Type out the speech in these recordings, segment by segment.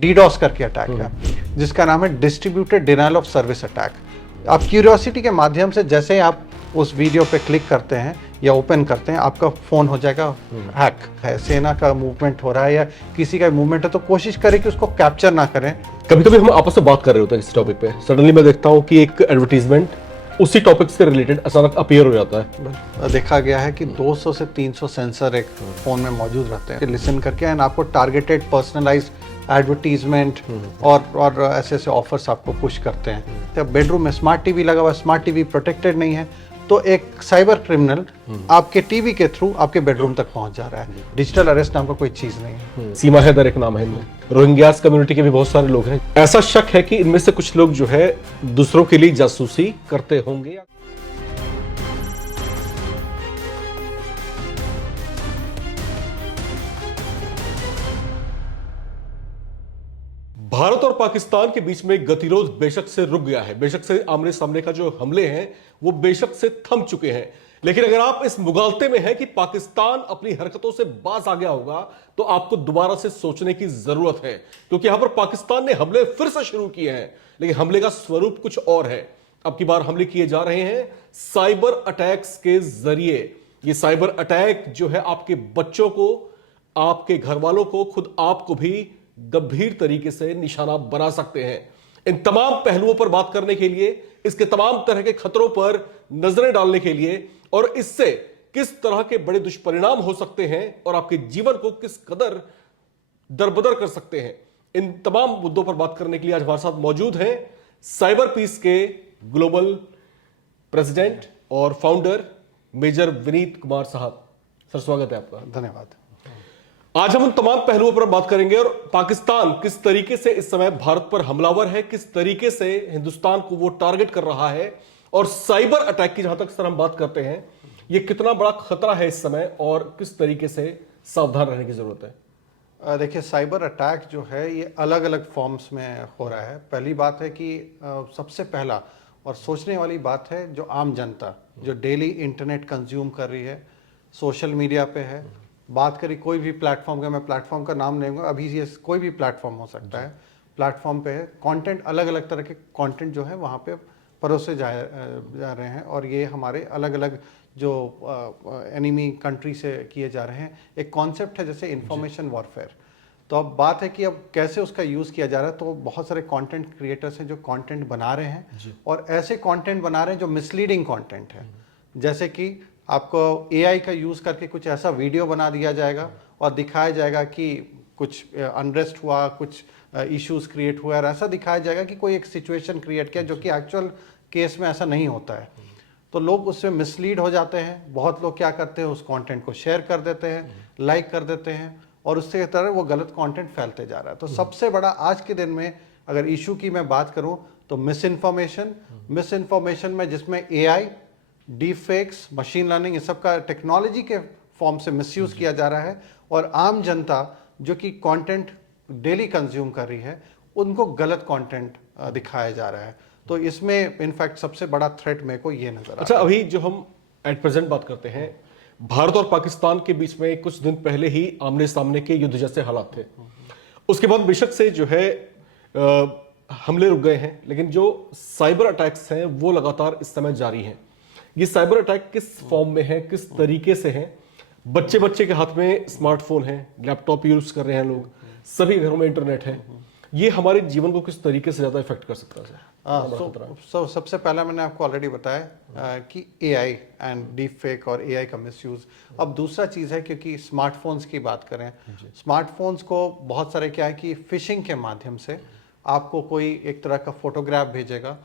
DDoS करके attack है जिसका नाम है distributed denial of service attack. आप क्यूरियोसिटी के माध्यम से जैसे ही आप उस वीडियो पे क्लिक करते हैं या ओपन करते हैं, आपका फोन हो जाएगा हैक है। सेना का मूवमेंट हो रहा है या किसी का मूवमेंट है तो कोशिश करें कि उसको कैप्चर ना करें। कभी कभी हम आपस में बात कर रहे होते हैं किसी टॉपिक पे, सडनली मैं देखता हूँ कि एक एडवर्टीजमेंट उसी टॉपिक से रिलेटेड अचानक अपीयर हो जाता है। देखा गया है कि 200 से 300 सेंसर एक फोन में मौजूद रहते हैं। लिसन करके एंड आपको टारगेटेड पर्सनलाइज्ड एडवर्टीजमेंट और ऐसे ऐसे ऑफर्स आपको पुश करते हैं। तो बेडरूम में स्मार्ट टीवी लगा हुआ है, स्मार्ट टीवी प्रोटेक्टेड नहीं है तो एक साइबर क्रिमिनल आपके टीवी के थ्रू आपके बेडरूम तक पहुंच जा रहा है। डिजिटल अरेस्ट नाम का कोई चीज नहीं है। सीमा हैदर एक नाम है इनमें। रोहिंग्यास कम्युनिटी के भी बहुत सारे लोग हैं। ऐसा शक है कि इनमें से कुछ लोग जो है दूसरों के लिए जासूसी करते होंगे। भारत और पाकिस्तान के बीच में गतिरोध बेशक से रुक गया है, बेशक से आमने सामने का जो हमले हैं वो बेशक से थम चुके हैं। लेकिन अगर आप इस मुगालते में हैं कि पाकिस्तान अपनी हरकतों से बाज आ गया होगा तो आपको दोबारा से सोचने की जरूरत है, क्योंकि यहां पर पाकिस्तान ने हमले फिर से शुरू किए हैं। लेकिन हमले का स्वरूप कुछ और है। अब की बार हमले किए जा रहे हैं साइबर अटैक्स के जरिए। ये साइबर अटैक जो है आपके बच्चों को, आपके घर वालों को, खुद आपको भी गंभीर तरीके से निशाना बना सकते हैं। इन तमाम पहलुओं पर बात करने के लिए, इसके तमाम तरह के खतरों पर नजरें डालने के लिए और इससे किस तरह के बड़े दुष्परिणाम हो सकते हैं और आपके जीवन को किस कदर दरबदर कर सकते हैं, इन तमाम मुद्दों पर बात करने के लिए आज हमारे साथ मौजूद हैं साइबर पीस के ग्लोबल प्रेसिडेंट और फाउंडर मेजर विनीत कुमार साहब। सर स्वागत है आपका। धन्यवाद। आज हम उन तमाम पहलुओं पर बात करेंगे और पाकिस्तान किस तरीके से इस समय भारत पर हमलावर है, किस तरीके से हिंदुस्तान को वो टारगेट कर रहा है, और साइबर अटैक की जहां तक सर हम बात करते हैं ये कितना बड़ा खतरा है इस समय और किस तरीके से सावधान रहने की जरूरत है। देखिए, साइबर अटैक जो है ये अलग अलग फॉर्म्स में हो रहा है। पहली बात है कि सबसे पहला और सोचने वाली बात है जो आम जनता जो डेली इंटरनेट कंज्यूम कर रही है, सोशल मीडिया पे है, बात करी कोई भी प्लेटफॉर्म का, मैं प्लेटफॉर्म का नाम नहीं लूँगा, अभी ये कोई भी प्लेटफॉर्म हो सकता है, प्लेटफॉर्म पे है, कंटेंट अलग अलग तरह के कंटेंट जो है वहाँ पे परोसे जा रहे हैं और ये हमारे अलग अलग जो एनिमी कंट्री से किए जा रहे हैं। एक कॉन्सेप्ट है जैसे इंफॉर्मेशन वॉरफेयर। तो अब बात है कि अब कैसे उसका यूज़ किया जा रहा है। तो बहुत सारे कंटेंट क्रिएटर्स हैं जो कंटेंट बना रहे हैं और ऐसे कंटेंट बना रहे हैं जो मिसलीडिंग कंटेंट है। जैसे कि आपको एआई का यूज़ करके कुछ ऐसा वीडियो बना दिया जाएगा और दिखाया जाएगा कि कुछ अनरेस्ट हुआ, कुछ इश्यूज क्रिएट हुआ और ऐसा दिखाया जाएगा कि कोई एक सिचुएशन क्रिएट किया जो कि एक्चुअल केस में ऐसा नहीं होता है। तो लोग उससे मिसलीड हो जाते हैं। बहुत लोग क्या करते हैं, उस कंटेंट को शेयर कर देते हैं, लाइक कर देते हैं और उससे तरह वो गलत कंटेंट फैलते जा रहा है। तो सबसे बड़ा आज के दिन में अगर इशू की मैं बात करूं तो मिस इन्फॉर्मेशन में जिसमें AI, deep fakes, machine learning, ये सब का टेक्नोलॉजी के फॉर्म से मिसयूज किया जा रहा है और आम जनता जो कि कंटेंट डेली कंज्यूम कर रही है उनको गलत कंटेंट दिखाया जा रहा है। तो इसमें इनफैक्ट सबसे बड़ा थ्रेट मेरे को ये नजर आता है। अच्छा, अभी जो हम एट प्रेजेंट बात करते हैं, भारत और पाकिस्तान के बीच में कुछ दिन पहले ही आमने सामने के युद्ध जैसे हालात थे। उसके बाद बेशक से जो है हमले रुक गए हैं, लेकिन जो साइबर अटैक्स हैं वो लगातार इस समय जारी हैं। ये साइबर अटैक किस फॉर्म में है, किस तरीके से है? बच्चे के हाथ में स्मार्टफोन है, लैपटॉप यूज कर रहे हैं लोग, सभी घरों में इंटरनेट है। ये हमारे जीवन को किस तरीके से ज्यादा इफेक्ट कर सकता है? सबसे पहला मैंने आपको ऑलरेडी बताया कि एआई एंड डीप फेक और एआई का मिसयूज। अब दूसरा चीज़ है, क्योंकि स्मार्टफोन्स की बात करें, स्मार्टफोन्स को बहुत सारे क्या है कि फिशिंग के माध्यम से आपको कोई एक तरह का फोटोग्राफ भेजेगा।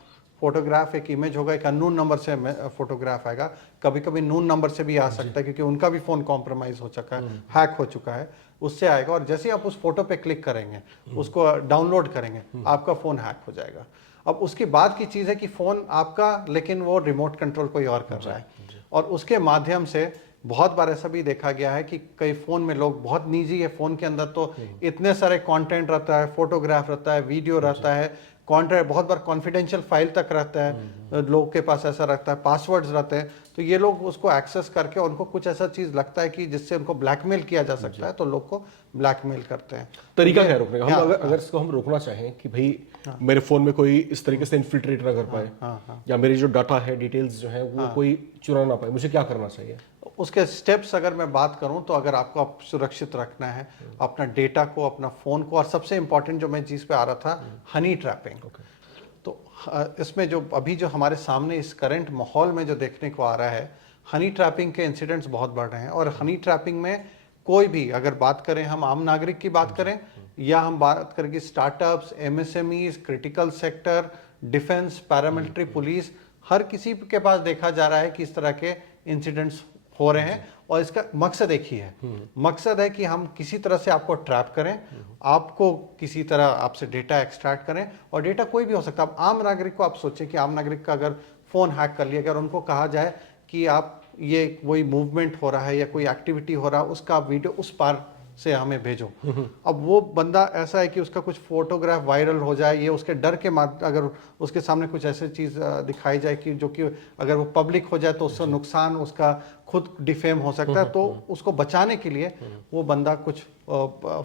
फोटोग्राफ एक इमेज होगा, एक अननोन नंबर से फोटोग्राफ आएगा। कभी कभी नोन नंबर से भी आ सकता है क्योंकि उनका भी फ़ोन कॉम्प्रोमाइज़ हो चुका है, हैक हो चुका है, उससे आएगा। और जैसे ही आप उस फोटो पे क्लिक करेंगे, उसको डाउनलोड करेंगे, आपका फ़ोन हैक हो जाएगा। अब उसके बाद की चीज़ है कि फ़ोन आपका, लेकिन वो रिमोट कंट्रोल कोई और कर रहा है और उसके माध्यम से बहुत बार ऐसा भी देखा गया है कि कई फ़ोन में लोग बहुत निजी है, फ़ोन के अंदर तो इतने सारे कंटेंट रहता है, फोटोग्राफ रहता है, वीडियो रहता है, कॉन्ट्रैक्ट बहुत बार कॉन्फिडेंशियल फाइल तक रहता है, लोग के पास ऐसा रहता है, पासवर्ड्स रहते हैं, तो ये लोग उसको एक्सेस करके उनको कुछ ऐसा चीज लगता है कि जिससे उनको ब्लैकमेल किया जा सकता है, तो लोग को ब्लैकमेल करते हैं। तरीका क्या है रोकने का? हम अगर इसको हम रोकना चाहें कि भाई मेरे फोन में कोई इस तरीके से इन्फिल्ट्रेट ना कर पाए, या मेरी जो डाटा है, डिटेल्स जो है वो कोई चुरा ना पाए, मुझे क्या करना चाहिए? उसके स्टेप्स अगर मैं बात करूं तो अगर आपको आप सुरक्षित रखना है अपना डेटा को, अपना फोन को, और सबसे इंपॉर्टेंट जो मैं चीज पे आ रहा था, हनी ट्रैपिंग। तो इसमें जो अभी जो हमारे सामने इस करंट माहौल में जो देखने को आ रहा है, हनी ट्रैपिंग के इंसिडेंट्स बहुत बढ़ रहे हैं। और हनी ट्रैपिंग में कोई भी अगर बात करें, हम आम नागरिक की बात करें या हम बात करें कि startups, MSMEs, critical sector, defence, paramilitary, police, हर किसी के पास देखा जा रहा है कि इस तरह के इंसिडेंट्स हो रहे हैं। और इसका मकसद एक ही है, मकसद है कि हम किसी तरह से आपको ट्रैप करें, आपको किसी तरह आपसे डेटा एक्सट्रैक्ट करें। और डेटा कोई भी हो सकता है। अब आम नागरिक को आप सोचें कि आम नागरिक का अगर फोन हैक कर लिया, अगर उनको कहा जाए कि आप ये कोई मूवमेंट हो रहा है या कोई एक्टिविटी हो रहा है, उसका वीडियो उस पार से हमें भेजो। अब वो बंदा ऐसा है कि उसका कुछ फोटोग्राफ वायरल हो जाए, ये उसके डर के अगर उसके सामने कुछ ऐसी चीज दिखाई जाए कि जो कि अगर वो पब्लिक हो जाए तो उससे नुकसान उसका खुद डिफेम हो सकता है, तो उसको बचाने के लिए वो बंदा कुछ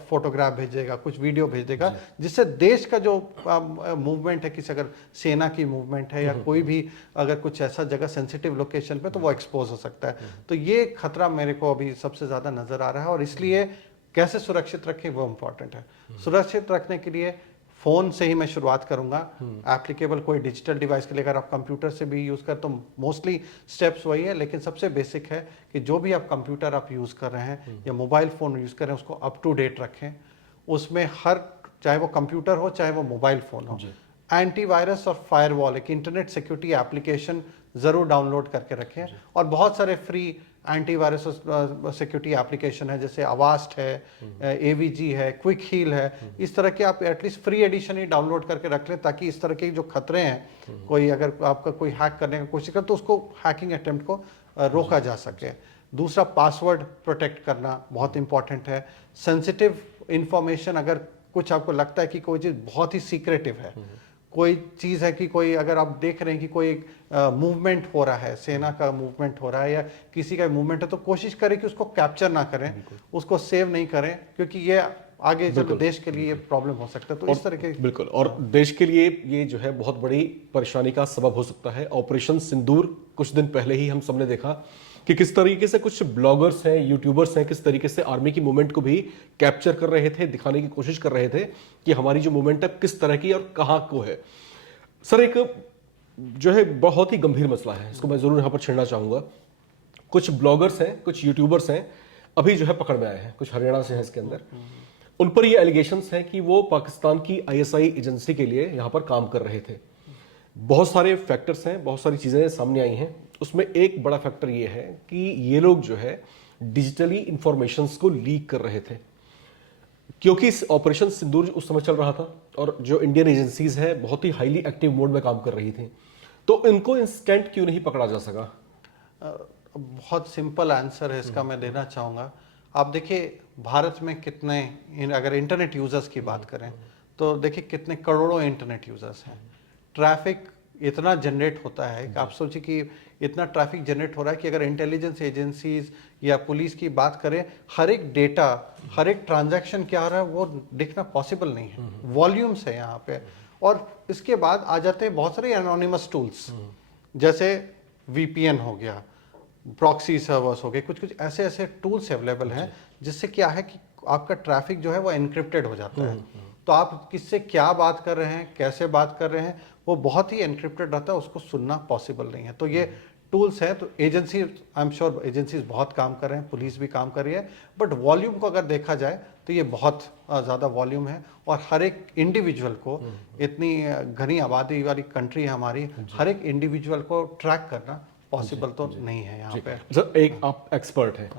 फोटोग्राफ भेजेगा, कुछ वीडियो भेज देगा, जिससे देश का जो मूवमेंट है, किसी अगर सेना की मूवमेंट है या कोई भी अगर कुछ ऐसा जगह सेंसिटिव लोकेशन पे, तो वो एक्सपोज हो सकता है। तो ये खतरा मेरे को अभी सबसे ज्यादा नजर आ रहा है। और इसलिए कैसे सुरक्षित रखें वो इम्पोर्टेंट है। सुरक्षित रखने के लिए फोन से ही मैं शुरुआत करूंगा। एप्लीकेबल कोई डिजिटल डिवाइस के लिए अगर आप कंप्यूटर से भी यूज कर, तो मोस्टली स्टेप्स वही है, लेकिन सबसे बेसिक है कि जो भी आप कंप्यूटर आप यूज कर रहे हैं या मोबाइल फोन यूज कर रहे हैं, उसको अप टू डेट रखें। उसमें हर, चाहे वो कंप्यूटर हो चाहे वो मोबाइल फोन हो, एंटीवायरस और फायरवॉल, एक इंटरनेट सिक्योरिटी एप्लीकेशन जरूर डाउनलोड करके रखें। और बहुत सारे फ्री एंटीवायरस सिक्योरिटी एप्लीकेशन है, जैसे अवास्ट है, एवीजी है, क्विक हील है, इस तरह के आप एटलीस्ट फ्री एडिशन ही डाउनलोड करके रख लें, ताकि इस तरह के जो खतरे हैं, कोई अगर आपका कोई हैक करने की कोशिश करे तो उसको हैकिंग अटेम्प्ट को रोका जा सके। दूसरा, पासवर्ड प्रोटेक्ट करना बहुत इंपॉर्टेंट है। सेंसिटिव इंफॉर्मेशन, अगर कुछ आपको लगता है कि कोई चीज़ बहुत ही सीक्रेटिव है, कोई चीज़ है कि कोई, अगर आप देख रहे हैं कि कोई मूवमेंट हो रहा है, सेना का मूवमेंट हो रहा है या किसी का मूवमेंट है, तो कोशिश करें कि उसको कैप्चर ना करें, उसको सेव नहीं करें, क्योंकि ये आगे जब देश के लिए प्रॉब्लम हो सकता है। तो इस तरह के, बिल्कुल, और देश के लिए ये जो है बहुत बड़ी परेशानी का सबब हो सकता है। ऑपरेशन सिंदूर कुछ दिन पहले ही हम सबने देखा कि किस तरीके से कुछ ब्लॉगर्स हैं, यूट्यूबर्स हैं, किस तरीके से आर्मी की मूवमेंट को भी कैप्चर कर रहे थे, दिखाने की कोशिश कर रहे थे कि हमारी जो मूवमेंट है किस तरह की और कहाँ को है। सर, एक जो है बहुत ही गंभीर मसला है, इसको मैं जरूर यहाँ पर छेड़ना चाहूंगा। कुछ ब्लॉगर्स हैं, कुछ यूट्यूबर्स हैं, अभी जो है पकड़ में आए हैं, कुछ हरियाणा से हैं इसके अंदर। उन पर ये एलिगेशंस हैं कि वो पाकिस्तान की आईएसआई एजेंसी के लिए यहाँ पर काम कर रहे थे। बहुत सारे फैक्टर्स हैं, बहुत सारी चीजें सामने आई हैं। उसमें एक बड़ा फैक्टर ये है कि ये लोग जो है डिजिटली इंफॉर्मेशंस को लीक कर रहे थे, क्योंकि इस ऑपरेशन सिंदूर उस समय चल रहा था और जो इंडियन एजेंसीज है बहुत ही हाईली एक्टिव मोड में काम कर रही थी। तो इनको इंस्टेंट क्यों नहीं पकड़ा जा सका? बहुत सिंपल आंसर है इसका, मैं देना चाहूँगा। आप देखिए भारत में कितने, अगर इंटरनेट यूजर्स की बात करें तो देखिए कितने करोड़ों इंटरनेट यूजर्स हैं। ट्रैफिक इतना जनरेट होता है कि आप सोचिए कि इतना ट्रैफिक जनरेट हो रहा है कि अगर इंटेलिजेंस एजेंसीज या पुलिस की बात करें, हर एक डेटा, हर एक ट्रांजैक्शन क्या हो रहा है वो दिखना पॉसिबल नहीं है। वॉल्यूम्स है यहाँ पे। और इसके बाद आ जाते हैं बहुत सारे एनोनिमस टूल्स, जैसे वीपीएन हो गया, प्रॉक्सी सर्वर्स हो गए, कुछ कुछ ऐसे ऐसे टूल्स अवेलेबल हैं जिससे क्या है कि आपका ट्रैफिक जो है वो एनक्रिप्टेड हो जाता है। तो आप किससे क्या बात कर रहे हैं, कैसे बात कर रहे हैं, वो बहुत ही एनक्रिप्टेड रहता है, उसको सुनना पॉसिबल नहीं है। तो ये टूल्स हैं। तो agency, I am sure agencies बहुत काम कर रहे हैं, पुलिस भी काम कर रही है, बट वॉल्यूम को अगर देखा जाए तो ये बहुत ज़्यादा वॉल्यूम है। और हर एक इंडिविजुअल को, इतनी घनी आबादी वाली कंट्री है हमारी, हर एक इंडिविजुअल को ट्रैक करना पॉसिबल तो नहीं है यहाँ पे। सर, एक आप एक्सपर्ट हैं,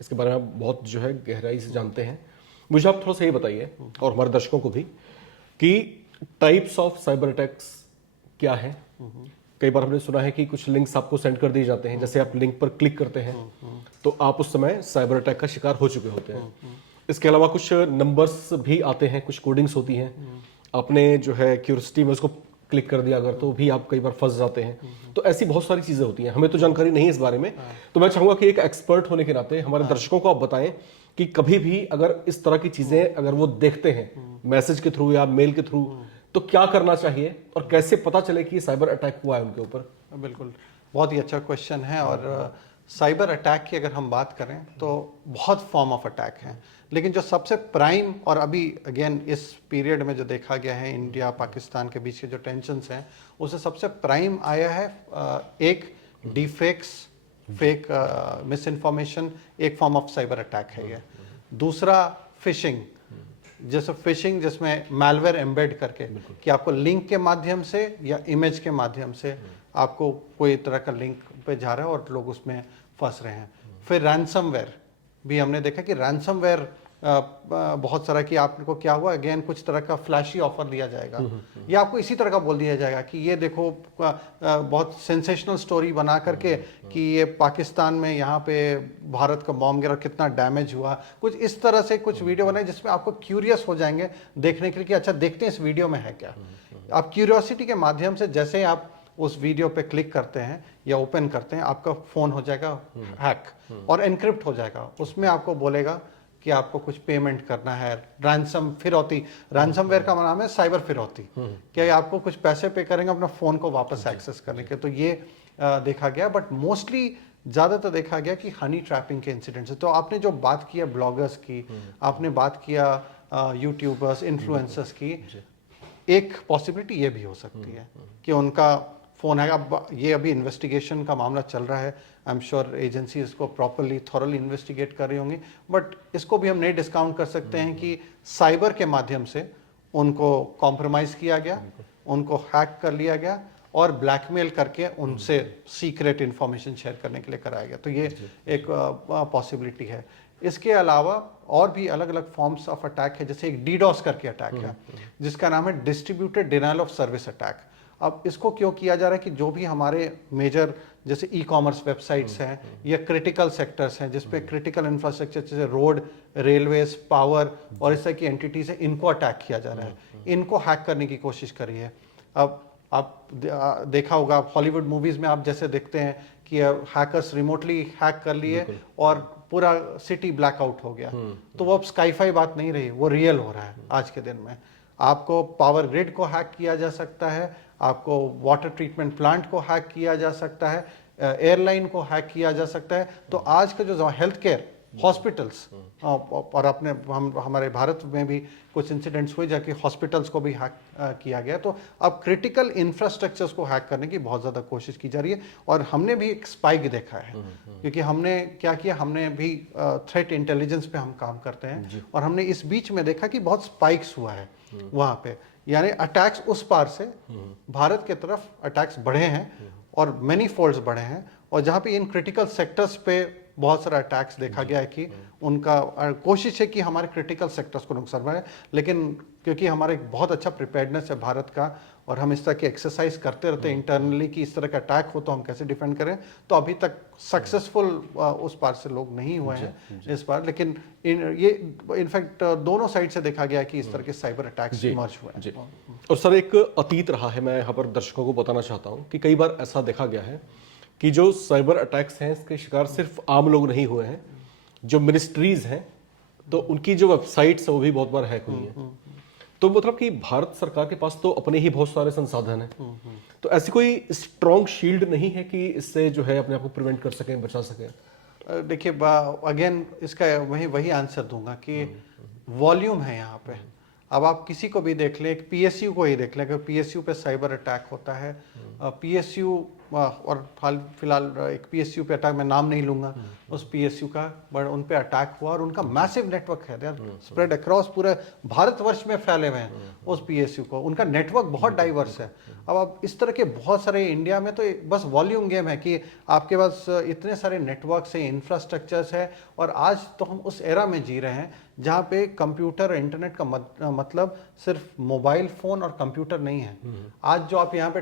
इसके बारे में बहुत जो है गहराई से जानते हैं, मुझे आप थोड़ा सा ये बताइए और हमारे दर्शकों को भी कि टाइप्स ऑफ साइबर अटैक्स क्या है। कई बार हमने सुना है कि कुछ लिंक्स आपको सेंड कर दिए जाते हैं, जैसे आप लिंक पर क्लिक करते हैं तो आप उस समय साइबर अटैक का शिकार हो चुके होते हैं। इसके अलावा कुछ नंबर्स भी आते हैं, कुछ कोडिंग्स होती हैं, आपने जो है क्यूरियोसिटी में उसको क्लिक कर दिया अगर, तो भी आप कई बार फंस जाते हैं। तो ऐसी बहुत सारी चीजें होती हैं, हमें तो जानकारी नहीं है इस बारे में। तो मैं चाहूंगा कि एक एक्सपर्ट होने के नाते हमारे दर्शकों को आप बताएं कि कभी भी अगर इस तरह की चीजें अगर वो देखते हैं मैसेज के थ्रू या मेल के थ्रू, तो क्या करना चाहिए और कैसे पता चले कि साइबर अटैक हुआ है उनके ऊपर? बिल्कुल, बहुत ही अच्छा क्वेश्चन है। और साइबर अटैक की अगर हम बात करें तो बहुत फॉर्म ऑफ अटैक हैं, लेकिन जो सबसे प्राइम और अभी अगेन इस पीरियड में जो देखा गया है इंडिया पाकिस्तान के बीच के जो टेंशन्स हैं, उससे सबसे प्राइम आया है एक डिफेक्स, फेक मिस इन्फॉर्मेशन, एक फॉर्म ऑफ साइबर अटैक है ये। दूसरा फिशिंग, जैसे फिशिंग जिसमें मैलवेयर एम्बेड करके कि आपको लिंक के माध्यम से या इमेज के माध्यम से आपको कोई तरह का लिंक पे जा रहा है और लोग उसमें फंस रहे हैं। फिर रैंसमवेयर भी हमने देखा कि रैंसमवेयर बहुत सारा कि आपको क्या हुआ, अगेन कुछ तरह का फ्लैशी ऑफर दिया जाएगा या आपको इसी तरह का बोल दिया जाएगा कि ये देखो बहुत सेंसेशनल स्टोरी बना करके कि ये पाकिस्तान में यहाँ पे भारत का बॉम्ब गिरा, कितना डैमेज हुआ, कुछ इस तरह से कुछ वीडियो बनाए जिसमें आपको क्यूरियस हो जाएंगे देखने के लिए कि अच्छा देखते हैं इस वीडियो में है क्या। आप क्यूरियोसिटी के माध्यम से जैसे ही आप उस वीडियो पे क्लिक करते हैं या ओपन करते हैं, आपका फोन हो जाएगा हैक और एनक्रिप्ट हो जाएगा। उसमें आपको बोलेगा कि आपको कुछ पेमेंट करना है, रैंसम फिरौती, रैंसमवेयर का नाम है साइबर फिरौती, कि आपको कुछ पैसे पे करेंगे अपना फोन को वापस एक्सेस करने के। तो ये देखा गया, बट मोस्टली ज़्यादातर देखा गया कि हनी ट्रैपिंग के इंसिडेंट्स। तो आपने जो बात किया ब्लॉगर्स की, आपने बात किया यूट्यूबर्स, इन्फ्लुएंसर्स की, एक पॉसिबिलिटी ये भी हो सकती है कि उनका फ़ोन है। अब ये अभी इन्वेस्टिगेशन का मामला चल रहा है, आई एम श्योर एजेंसी इसको प्रॉपरली थॉरली इन्वेस्टिगेट कर रही होंगी, बट इसको भी हम नहीं डिस्काउंट कर सकते हैं कि साइबर के माध्यम से उनको कॉम्प्रोमाइज़ किया गया, उनको हैक कर लिया गया और ब्लैकमेल करके उनसे सीक्रेट इन्फॉर्मेशन शेयर करने के लिए कराया गया। तो ये एक पॉसिबिलिटी है। इसके अलावा और भी अलग अलग फॉर्म्स ऑफ अटैक है, जैसे एक डीडॉस करके अटैक है जिसका नाम है distributed denial of service attack. अब इसको क्यों किया जा रहा है कि जो भी हमारे मेजर जैसे ई कॉमर्स वेबसाइट्स हैं या क्रिटिकल सेक्टर्स हैं जिसपे क्रिटिकल इंफ्रास्ट्रक्चर जैसे रोड, रेलवेज, पावर और इस तरह की एंटिटीज है, इनको अटैक किया जा रहा है, इनको हैक करने की कोशिश करी है। अब आप देखा होगा हॉलीवुड मूवीज में आप जैसे देखते हैं कि हैकर्स रिमोटली हैक कर लिए और पूरा सिटी ब्लैकआउट हो गया। तो वो अब स्काईफाई बात नहीं रही, वो रियल हो रहा है आज के दिन में। आपको पावर ग्रिड को हैक किया जा सकता है, आपको वाटर ट्रीटमेंट प्लांट को हैक किया जा सकता है, एयरलाइन को हैक किया जा सकता है। तो आज का जो हेल्थ केयर हॉस्पिटल्स और अपने हमारे भारत में भी कुछ इंसिडेंट्स हुए जाके हॉस्पिटल्स को भी हैक किया गया। तो अब क्रिटिकल इंफ्रास्ट्रक्चर्स को हैक करने की बहुत ज़्यादा कोशिश की जा रही है और हमने भी एक स्पाइक देखा है, क्योंकि हमने क्या किया, हमने भी थ्रेट इंटेलिजेंस पे हम काम करते हैं और हमने इस बीच में देखा कि बहुत स्पाइक्स हुआ है वहाँ पे, यानी अटैक्स उस पार से भारत के तरफ अटैक्स बढ़े हैं और मैनी फोल्ड्स बढ़े हैं। और जहाँ पे इन क्रिटिकल सेक्टर्स पे बहुत सारा अटैक्स देखा गया है कि उनका कोशिश है कि हमारे क्रिटिकल सेक्टर्स को नुकसान पहुंचे, लेकिन क्योंकि हमारा एक बहुत अच्छा प्रिपेयर्डनेस है भारत का और हम इस तरह की एक्सरसाइज करते रहते हैं इंटरनली कि इस तरह का अटैक हो तो हम कैसे डिफेंड करें, तो अभी तक सक्सेसफुल उस पार से लोग नहीं हुए हैं इस बार। लेकिन ये इनफैक्ट दोनों साइड से देखा गया कि इस तरह के साइबर अटैक्स इमर्ज हुए हैं। और सर एक अतीत रहा है, मैं यहाँ पर दर्शकों को बताना चाहता हूँ कि कई बार ऐसा देखा गया है कि जो साइबर अटैक्स हैं इसके शिकार सिर्फ आम लोग नहीं हुए हैं, जो मिनिस्ट्रीज हैं तो उनकी जो वेबसाइट्स है वो भी बहुत बार हैक हुई हैं। तो मतलब कि भारत सरकार के पास तो अपने ही बहुत सारे संसाधन हैं, तो ऐसी कोई स्ट्रॉन्ग शील्ड नहीं है कि इससे जो है अपने आप को प्रिवेंट कर सकें, बचा सकें। देखिए अगेन इसका वही आंसर दूंगा कि वॉल्यूम है यहाँ पे। अब आप किसी को भी देख लें, एक पीएसयू को ही देख लें, अगर पीएसयू पे साइबर अटैक होता है, पीएसयू और फिलहाल एक पीएसयू पे अटैक, मैं नाम नहीं लूंगा उस पीएसयू का, बट उन पे अटैक हुआ और उनका मैसिव नेटवर्क है, दे आर स्प्रेड अक्रॉस पूरे भारतवर्ष में फैले हुए हैं उस पीएसयू को, उनका नेटवर्क बहुत डाइवर्स है। अब आप इस तरह के बहुत सारे इंडिया में तो बस वॉल्यूम गेम है कि आपके पास इतने सारे नेटवर्क्स है, इंफ्रास्ट्रक्चर्स है, और आज तो हम उस एरा में जी रहे हैं जहाँ पे कंप्यूटर इंटरनेट का मतलब सिर्फ मोबाइल फोन और कंप्यूटर नहीं है। आज जो आप यहाँ पे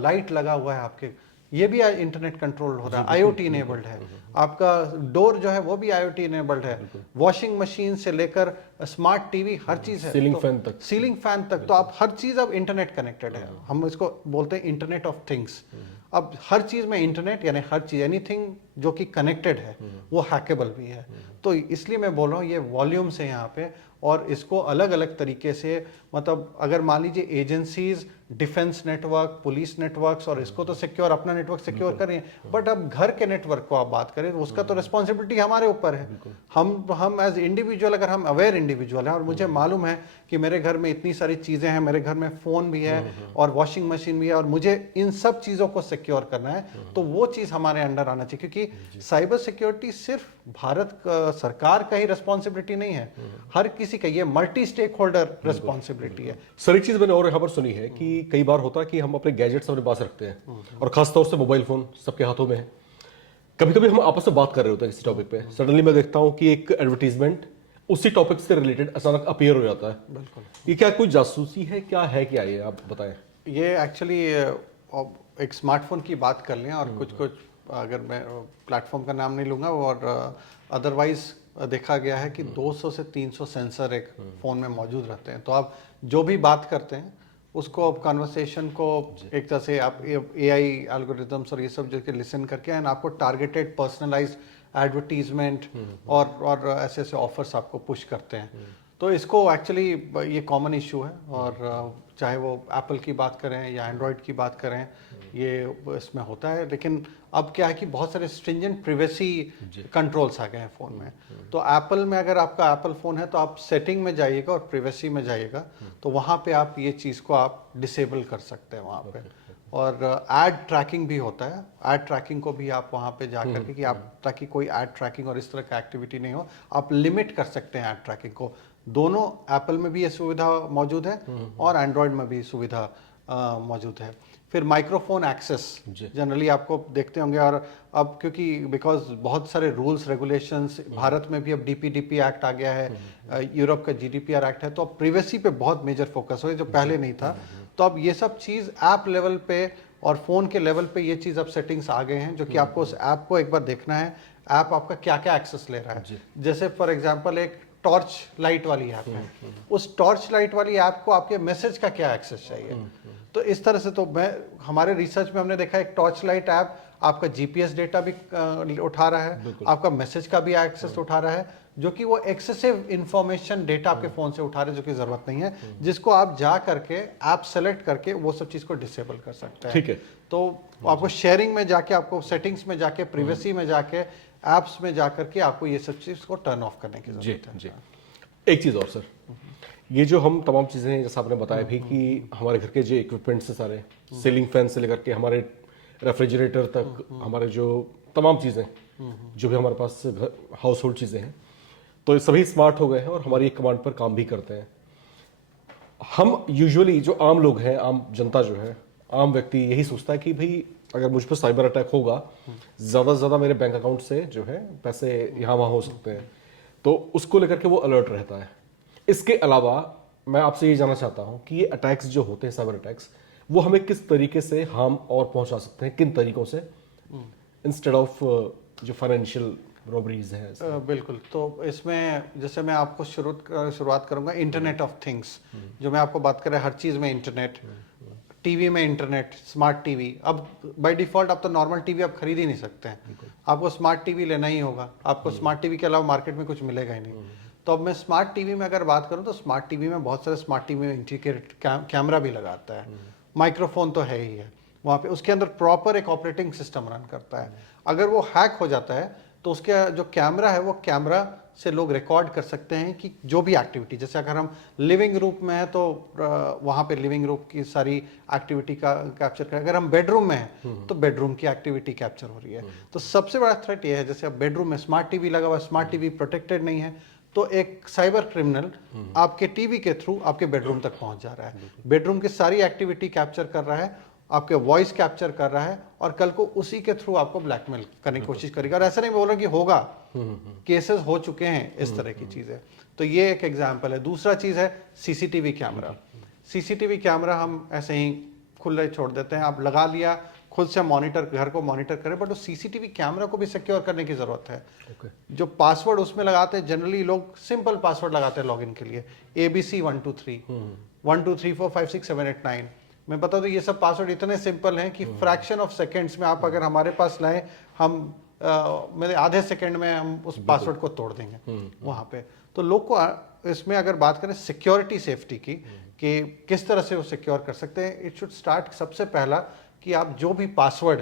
लाइट लगा हुआ है आपके ये भी इंटरनेट कंट्रोल हो रहा है, आईओटी इनेबल्ड है। आपका डोर जो है वो भी आईओटी इनेबल्ड है। वॉशिंग मशीन से लेकर स्मार्ट टीवी हर चीज है, सीलिंग तो फैन तक। सीलिंग फैन तक, तो आप हर चीज अब इंटरनेट कनेक्टेड है। हम इसको बोलते हैं इंटरनेट ऑफ थिंग्स। अब हर चीज में इंटरनेट, यानी हर चीज, एनीथिंग जो कि कनेक्टेड है वो हैकेबल भी है। तो इसलिए मैं बोल रहा हूँ ये वॉल्यूम्स है यहाँ पे, और इसको अलग अलग तरीके से, मतलब अगर मान लीजिए agencies, defence network, police networks, और इसको तो सिक्योर, अपना नेटवर्क सिक्योर कर रही है, बट अब घर के नेटवर्क को आप बात करें तो उसका तो रिस्पॉन्सिबिलिटी हमारे ऊपर है। हम एज इंडिविजुअल, अगर हम अवेयर इंडिविजुअल हैं और मुझे मालूम है कि मेरे घर में इतनी सारी चीजें हैं, मेरे घर में फोन भी है और वॉशिंग मशीन भी है, और मुझे इन सब चीजों को सिक्योर करना है, तो वो चीज हमारे अंडर आना चाहिए। क्योंकि साइबर सिक्योरिटी सिर्फ भारत सरकार का ही रिस्पॉन्सिबिलिटी नहीं है, हर किसी का, ये मल्टी स्टेक होल्डर रिस्पॉन्सिबिलिटी है। सर एक चीज मैंने और यहाँ पर सुनी है कि कई बार होता है कि हम अपने गैजेट्स अपने पास रखते हैं और खासतौर से मोबाइल फोन सबके हाथों में है। कभी कभी हम आपस में बात कर रहे होते हैं किसी टॉपिक पे, सडनली मैं देखता हूँ कि एक एडवर्टीजमेंट उसी टॉपिक से रिलेटेड अचानक अपीयर हो जाता है। बिल्कुल, ये क्या कोई जासूसी है, क्या है, क्या ये आप बताएं। ये एक्चुअली एक स्मार्टफोन की बात कर लें, और कुछ कुछ, अगर मैं प्लेटफॉर्म का नाम नहीं लूँगा, और अदरवाइज देखा गया है कि 200 से 300 सेंसर एक फ़ोन में मौजूद रहते हैं। तो आप जो भी बात करते हैं उसको, अब कन्वर्सेशन को एक तरह से आप एआई एल्गोरिथम्स और ये सब जो कि लिसन करके, एंड आपको टारगेटेड पर्सनलाइज्ड एडवर्टीजमेंट और ऐसे ऐसे ऑफर्स आपको पुश करते हैं। तो इसको एक्चुअली ये कॉमन इशू है, और चाहे वो एप्पल की बात करें या एंड्रॉयड की बात करें, ये इसमें होता है। लेकिन अब क्या है कि बहुत सारे स्ट्रिंजेंट प्रिवेसी कंट्रोल्स आ गए हैं फ़ोन में। तो एप्पल में, अगर आपका एप्पल फ़ोन है तो आप सेटिंग में जाइएगा और प्रिवेसी में जाइएगा, तो वहाँ पे आप ये चीज़ को आप डिसेबल कर सकते हैं वहाँ पे। और एड ट्रैकिंग भी होता है, एड ट्रैकिंग को भी आप वहाँ पे जा करके, कि आप, ताकि कोई एड ट्रैकिंग और इस तरह का एक्टिविटी नहीं हो, आप लिमिट कर सकते हैं एड ट्रैकिंग को। दोनों एप्पल में भी ये सुविधा मौजूद है और एंड्रॉयड में भी सुविधा मौजूद है। फिर माइक्रोफोन एक्सेस जनरली आपको देखते होंगे, और अब क्योंकि बिकॉज बहुत सारे रूल्स रेगुलेशंस, भारत में भी अब डीपीडीपी एक्ट आ गया है, यूरोप का जीडीपीआर एक्ट है, तो अब प्रिवेसी पे बहुत मेजर फोकस हो, जो पहले नहीं था। तो अब ये सब चीज़ ऐप लेवल पे और फ़ोन के लेवल पे ये चीज़ अब सेटिंग्स आ गए हैं, जो कि आपको उस ऐप को एक बार देखना है, ऐप आपका क्या क्या एक्सेस ले रहा है। जैसे फॉर एग्जांपल एक टॉर्च लाइट वाली ऐप है, उस टॉर्च लाइट वाली ऐप को आपके मैसेज का क्या एक्सेस चाहिए। तो इस तरह से, तो हमारे रिसर्च में हमने देखा एक टॉर्च लाइट ऐप आपका जीपीएस डेटा भी उठा रहा है, आपका मैसेज का भी एक्सेस उठा रहा है, जो कि वो एक्सेसिव इंफॉर्मेशन डेटा आपके फोन से उठा रहे, जो कि जरूरत नहीं है, जिसको आप जा करके ऐप सेलेक्ट करके वो सब चीज को डिसेबल कर सकते हैं। ठीक है। तो आपको शेयरिंग में जाके, आपको सेटिंग्स में जाके, प्रिवेसी में जाके, ऐप्स में जाकर के आपको ये सब चीज को टर्न ऑफ करने की जरूरत है। जी। एक चीज और सर, ये जो हम तमाम चीजें हैं, जैसा आपने बताया भी कि हमारे घर के जो इक्विपमेंट्स हैं सारे, सीलिंग फैन से लेकर के हमारे रेफ्रिजरेटर तक, हमारे जो तमाम चीजें जो भी हमारे पास हाउस होल्ड चीजें हैं, तो ये सभी स्मार्ट हो गए हैं और हमारी एक कमांड पर काम भी करते हैं। हम यूजुअली जो आम लोग हैं, आम जनता जो है, आम व्यक्ति यही सोचता है कि भाई अगर मुझ पर साइबर अटैक होगा, ज़्यादा से ज़्यादा मेरे बैंक अकाउंट से जो है पैसे यहाँ वहाँ हो सकते हैं, तो उसको लेकर के वो अलर्ट रहता है। इसके अलावा मैं आपसे ये जानना चाहता हूँ कि ये अटैक्स जो होते हैं, साइबर अटैक्स, वो हमें किस तरीके से हार्म और पहुँचा सकते हैं, किन तरीकों से, इंस्टेड ऑफ जो फाइनेंशियल रॉबरीज हैं। बिल्कुल। तो इसमें जैसे मैं आपको शुरुआत करूंगा इंटरनेट ऑफ थिंग्स, जो मैं आपको बात कर रहा हर चीज़ में इंटरनेट, टीवी में इंटरनेट, स्मार्ट टीवी। अब बाय डिफॉल्ट आप तो नॉर्मल टीवी आप खरीद ही नहीं सकते हैं, आपको स्मार्ट टीवी लेना ही होगा। आपको स्मार्ट टीवी के अलावा मार्केट में कुछ मिलेगा ही नहीं। तो अब मैं स्मार्ट टीवी में अगर बात करूं, तो स्मार्ट टीवी में बहुत सारे स्मार्ट टीवी में इंटीग्रेटेड कैमरा भी लगाता है, माइक्रोफोन तो है ही है वहाँ पे, उसके अंदर प्रॉपर एक ऑपरेटिंग सिस्टम रन करता है। अगर वो हैक हो जाता है तो उसके जो कैमरा है, वो कैमरा से लोग रिकॉर्ड कर सकते हैं कि जो भी एक्टिविटी, जैसे अगर हम लिविंग रूम में है तो वहाँ पे लिविंग रूम की सारी एक्टिविटी का कैप्चर करें। अगर हम बेडरूम में हैं तो बेडरूम की एक्टिविटी कैप्चर हो रही है। तो सबसे बड़ा थ्रेट ये है, जैसे अब बेडरूम में स्मार्ट टीवी लगा हुआ है, स्मार्ट टीवी प्रोटेक्टेड नहीं है, तो एक साइबर क्रिमिनल आपके टीवी के थ्रू आपके बेडरूम तक पहुंच जा रहा है, बेडरूम की सारी एक्टिविटी कैप्चर कर रहा है, आपके वॉइस कैप्चर कर रहा है, और कल को उसी के थ्रू आपको ब्लैकमेल करने की कोशिश करेगा। और ऐसा नहीं बोल रहा कि होगा, केसेस हो चुके हैं इस तरह की चीजें। तो ये एक एग्जांपल है। दूसरा चीज है सीसीटीवी कैमरा। सीसीटीवी कैमरा हम ऐसे ही खुले छोड़ देते हैं, आप लगा लिया खुद से मॉनिटर, घर को मॉनिटर करे, बट उस सीसीटीवी कैमरा को भी सिक्योर करने की जरूरत है। ओके। जो पासवर्ड उसमें लगाते हैं, जनरली लोग सिंपल पासवर्ड लगाते हैं लॉगिन के लिए, ABC 123 1 2 3 4 5 6 7 8 9। मैं बता दूं ये सब पासवर्ड इतने सिंपल हैं कि फ्रैक्शन ऑफ सेकेंड्स में आप अगर हमारे पास लाएं, हम मेरे आधे सेकंड में हम उस पासवर्ड को तोड़ देंगे वहां पे। तो लोग को इसमें अगर बात करें सिक्योरिटी सेफ्टी की कि किस तरह से वो सिक्योर कर सकते हैं, इट शुड स्टार्ट सबसे पहला कि आप जो भी पासवर्ड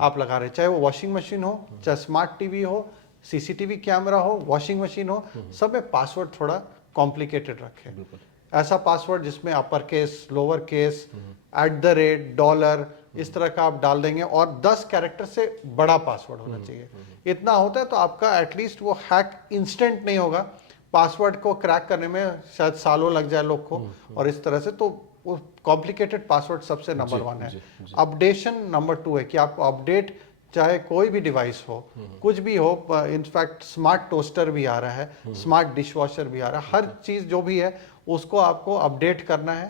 आप लगा रहे हैं, चाहे वो वॉशिंग मशीन हो, चाहे स्मार्ट टीवी हो, सीसीटीवी कैमरा हो, वॉशिंग मशीन हो, सब में पासवर्ड थोड़ा कॉम्प्लिकेटेड रखें। ऐसा पासवर्ड जिसमें अपर केस, लोअर केस, @ $, इस तरह का आप डाल देंगे, और 10 कैरेक्टर से बड़ा पासवर्ड होना चाहिए। इतना होता है तो आपका एटलीस्ट वो हैक इंस्टेंट नहीं होगा, पासवर्ड को क्रैक करने में शायद सालों लग जाए लोग को, और इस तरह से तो वो कॉम्प्लिकेटेड पासवर्ड सबसे नंबर 1 है। अपडेशन नंबर 2 है कि आपको अपडेट, चाहे कोई भी डिवाइस हो, कुछ भी हो, इनफैक्ट स्मार्ट टोस्टर भी आ रहा है, स्मार्ट डिशवॉशर भी आ रहा है, हर चीज जो भी है उसको आपको अपडेट करना है,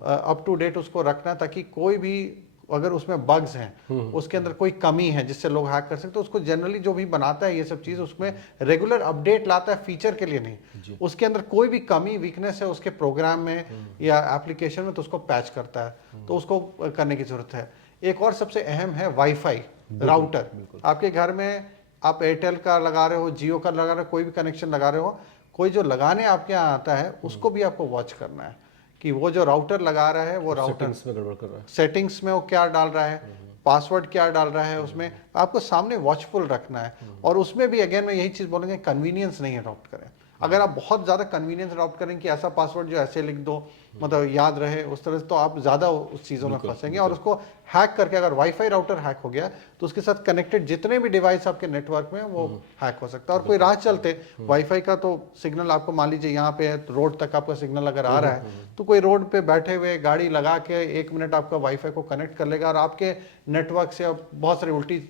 अप टू डेट उसको रखना है, ताकि कोई भी अगर उसमें बग्स हैं, उसके अंदर कोई कमी है जिससे लोग हैक कर सकते हैं, उसको जनरली जो भी बनाता है ये सब चीज उसमें रेगुलर अपडेट लाता है, फीचर के लिए नहीं। उसके अंदर कोई भी कमी, वीकनेस है उसके प्रोग्राम में या एप्लीकेशन में, तो उसको पैच करता है, तो उसको करने की जरूरत है। एक और सबसे अहम है वाईफाई राउटर। आपके घर में आप एयरटेल का लगा रहे हो, जियो का लगा रहे हो, कोई भी कनेक्शन लगा रहे हो, कोई जो लगाने आपके यहाँ आता है उसको भी आपको वॉच करना है कि वो जो राउटर लगा रहा है वो राउटर सेटिंग्स में गड़बड़ कर रहा है, सेटिंग्स में वो क्या डाल रहा है, पासवर्ड क्या डाल रहा है, उसमें आपको सामने वॉचफुल रखना है। और उसमें भी अगेन मैं यही चीज बोलूंगा, कन्वीनियंस नहीं अडॉप्ट करें। अगर आप बहुत ज्यादा कन्वीनियंस अडॉप्ट करें कि ऐसा पासवर्ड जो ऐसे लिख दो, मतलब याद रहे उस तरह से, तो आप ज्यादा उस चीजों में फंसेंगे। और उसको हैक करके, अगर वाईफाई राउटर हैक हो गया तो उसके साथ कनेक्टेड जितने भी डिवाइस आपके नेटवर्क में वो हैक हो सकता है। और कोई राह चलते वाईफाई का तो सिग्नल आपको, मान लीजिए यहाँ पे रोड तक आपका सिग्नल अगर आ रहा है, तो कोई रोड पे बैठे हुए गाड़ी लगा के 1 मिनट आपका वाईफाई को कनेक्ट कर लेगा और आपके नेटवर्क से बहुत सारी उल्टी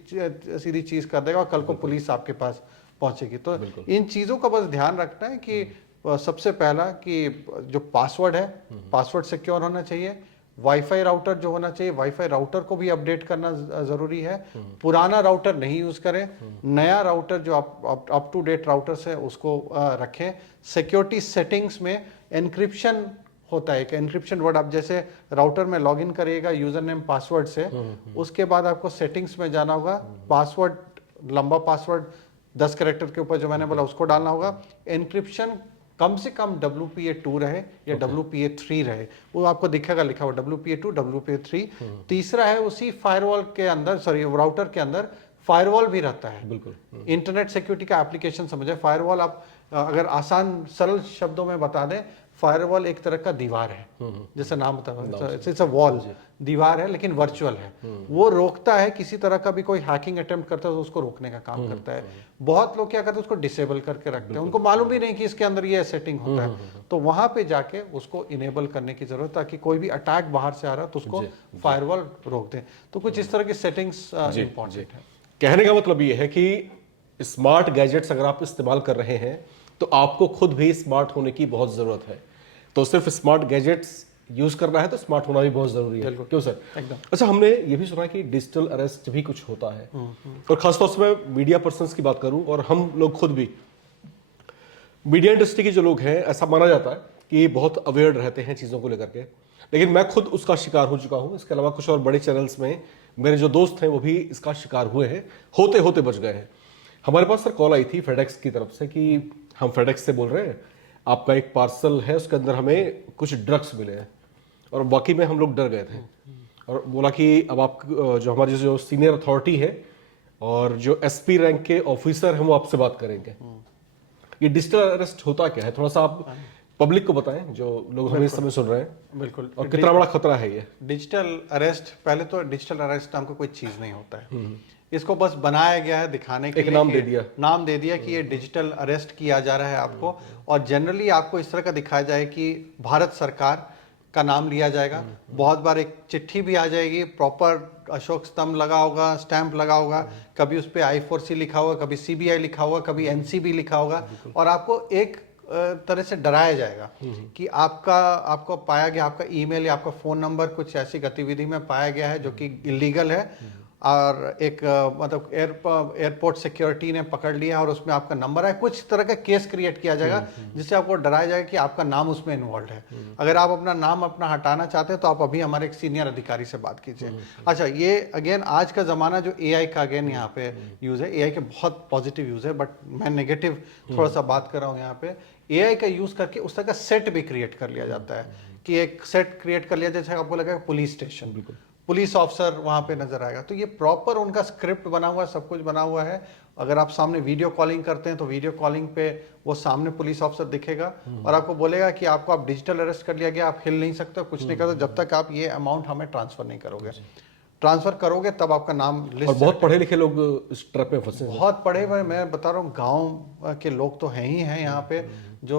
सीधी चीज कर देगा, और कल को पुलिस आपके पास पहुंचेगी। तो इन चीजों का बस ध्यान रखना है कि सबसे पहला कि जो पासवर्ड है, पासवर्ड सिक्योर होना चाहिए। वाईफाई राउटर जो होना चाहिए, वाईफाई राउटर को भी अपडेट करना जरूरी है। पुराना राउटर नहीं यूज करें, नया राउटर जो अप टू डेट राउटर है उसको रखें। सिक्योरिटी सेटिंग्स में एन्क्रिप्शन होता है, एन्क्रिप्शन वर्ड, आप जैसे राउटर में लॉगिन करिएगा यूजर नेम पासवर्ड से, उसके बाद आपको सेटिंग्स में जाना होगा, पासवर्ड, लंबा पासवर्ड 10 कैरेक्टर के ऊपर जो मैंने बोला उसको डालना होगा। एन्क्रिप्शन कम से कम WPA2 रहे या WPA3 रहे, वो आपको दिखेगा लिखा हुआ WPA2 WPA3। तीसरा है उसी फायरवॉल के अंदर, सॉरी राउटर के अंदर फायरवॉल भी रहता है। बिल्कुल इंटरनेट सिक्योरिटी का एप्लीकेशन समझे। फायरवॉल आप अगर आसान सरल शब्दों में बता दें, फायरवॉल एक तरह का दीवार है, जैसे नाम बता, इट्स अ वॉल, दीवार है लेकिन वर्चुअल है। वो रोकता है किसी तरह का भी कोई हैकिंग अटेम्प्ट करता है तो उसको रोकने का काम करता है। बहुत लोग क्या करते हैं, उसको डिसेबल करके रखते हैं, उनको मालूम भी नहीं कि इसके अंदर ये सेटिंग होता है। तो वहां पे जाके उसको इनेबल करने की जरूरत, ताकि कोई भी अटैक बाहर से आ रहा है तो उसको फायरवॉल रोक दे। तो कुछ इस तरह की सेटिंग्स इंपॉर्टेंट है। कहने का मतलब ये है कि स्मार्ट गैजेट्स अगर आप इस्तेमाल कर रहे हैं तो आपको खुद भी स्मार्ट होने की बहुत जरूरत है। तो सिर्फ स्मार्ट गैजेट्स यूज करना है तो स्मार्ट होना भी बहुत जरूरी है। क्यों सर? एकदम। अच्छा, हमने ये भी सुना कि डिजिटल अरेस्ट भी कुछ होता है, और खासतौर से मैं मीडिया पर्सन्स की बात करूं, और हम लोग खुद भी मीडिया इंडस्ट्री के जो लोग हैं, ऐसा माना जाता है कि बहुत अवेयर रहते हैं चीजों को लेकर के, लेकिन मैं खुद उसका शिकार हो चुका हूं। इसके अलावा कुछ और बड़े चैनल्स में मेरे जो दोस्त हैं वो भी इसका शिकार हुए हैं, होते होते बच गए हैं। हमारे पास सर कॉल आई थी फेडेक्स की तरफ से कि हम फेडेक्स से बोल रहे हैं, आपका एक पार्सल है, उसके अंदर हमें कुछ ड्रग्स मिले हैं। और बाकी में हम लोग डर गए थे, और बोला कि अब आप जो हमारी जो सीनियर अथॉरिटी है और जो SP रैंक के ऑफिसर हैं वो आपसे बात करेंगे। ये डिजिटल अरेस्ट होता क्या है, थोड़ा सा आप पब्लिक को बताएं जो लोग हमें इस समय सुन रहे हैं। बिल्कुल। और कितना बड़ा खतरा है ये डिजिटल अरेस्ट? पहले तो डिजिटल अरेस्ट नाम का कोई चीज नहीं होता है, इसको बस बनाया गया है दिखाने के लिए, नाम दे दिया कि ये डिजिटल अरेस्ट किया जा रहा है आपको। और जनरली आपको इस तरह का दिखाया जाए कि भारत सरकार का नाम लिया जाएगा, बहुत बार एक चिट्ठी भी आ जाएगी, प्रॉपर अशोक स्तंभ लगा होगा, स्टैंप लगा होगा, कभी उस पर I4C लिखा होगा, कभी CBI लिखा होगा, कभी NCB लिखा होगा, और आपको एक तरह से डराया जाएगा कि आपको पाया गया, आपका ईमेल या आपका फोन नंबर कुछ ऐसी गतिविधि में पाया गया है जो कि इलीगल है, और एक मतलब एयरपोर्ट सिक्योरिटी ने पकड़ लिया और उसमें आपका नंबर है, कुछ तरह का केस क्रिएट किया जाएगा जिससे आपको डराया जाएगा कि आपका नाम उसमें इन्वॉल्व है। अगर आप अपना नाम अपना हटाना चाहते हैं तो आप अभी हमारे एक सीनियर अधिकारी से बात कीजिए। अच्छा, ये अगेन आज का ज़माना जो एआई का अगेन यहाँ पे यूज़ है, एआई के बहुत पॉजिटिव यूज़ है, बट मैं नेगेटिव थोड़ा सा बात कर रहा हूँ यहाँ पे। एआई का यूज़ करके उस तरह का सेट भी क्रिएट कर लिया जाता है कि एक सेट क्रिएट कर लिया, जैसे आपको लगा पुलिस स्टेशन, पुलिस ऑफिसर वहां पे नजर आएगा, तो ये प्रॉपर उनका स्क्रिप्ट बना हुआ है, सब कुछ बना हुआ है। अगर आप सामने वीडियो कॉलिंग करते हैं तो वीडियो कॉलिंग पे वो सामने पुलिस ऑफिसर दिखेगा और आपको बोलेगा कि आपको आप डिजिटल अरेस्ट कर लिया गया, आप हिल नहीं सकते, कुछ नहीं करते जब तक आप ये अमाउंट हमें ट्रांसफर नहीं करोगे। ट्रांसफर करोगे तब आपका नाम और लिस्ट। बहुत पढ़े लिखे लोग इस ट्रैप में फंसे हैं। बहुत पढ़े हुए, मैं बता रहा हूँ गांव के लोग तो हैं ही हैं यहाँ पे, जो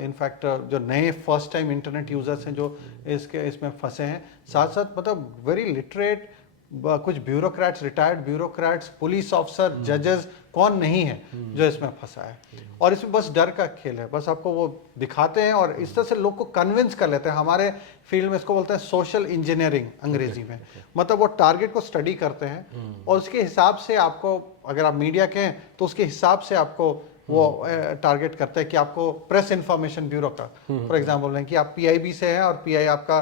इनफैक्ट जो नए फर्स्ट टाइम इंटरनेट यूजर्स हैं जो इसमें फंसे हैं। साथ साथ मतलब वेरी लिटरेट कुछ bureaucrats, retired bureaucrats, police officer, जजेस, कौन नहीं है जो इसमें फंसा है। और इसमें बस डर का खेल है, बस आपको वो दिखाते हैं और इस तरह से लोग को कन्विंस कर लेते हैं। हमारे फील्ड में इसको बोलते हैं सोशल इंजीनियरिंग अंग्रेजी में। मतलब वो टारगेट को स्टडी करते हैं और उसके हिसाब से आपको, अगर आप मीडिया के हैं तो उसके हिसाब से आपको वो टारगेट करते हैं कि आपको प्रेस इंफॉर्मेशन ब्यूरो का फॉर एग्जाम्पल बोल कि आप पीआईबी से हैं और पीआई आपका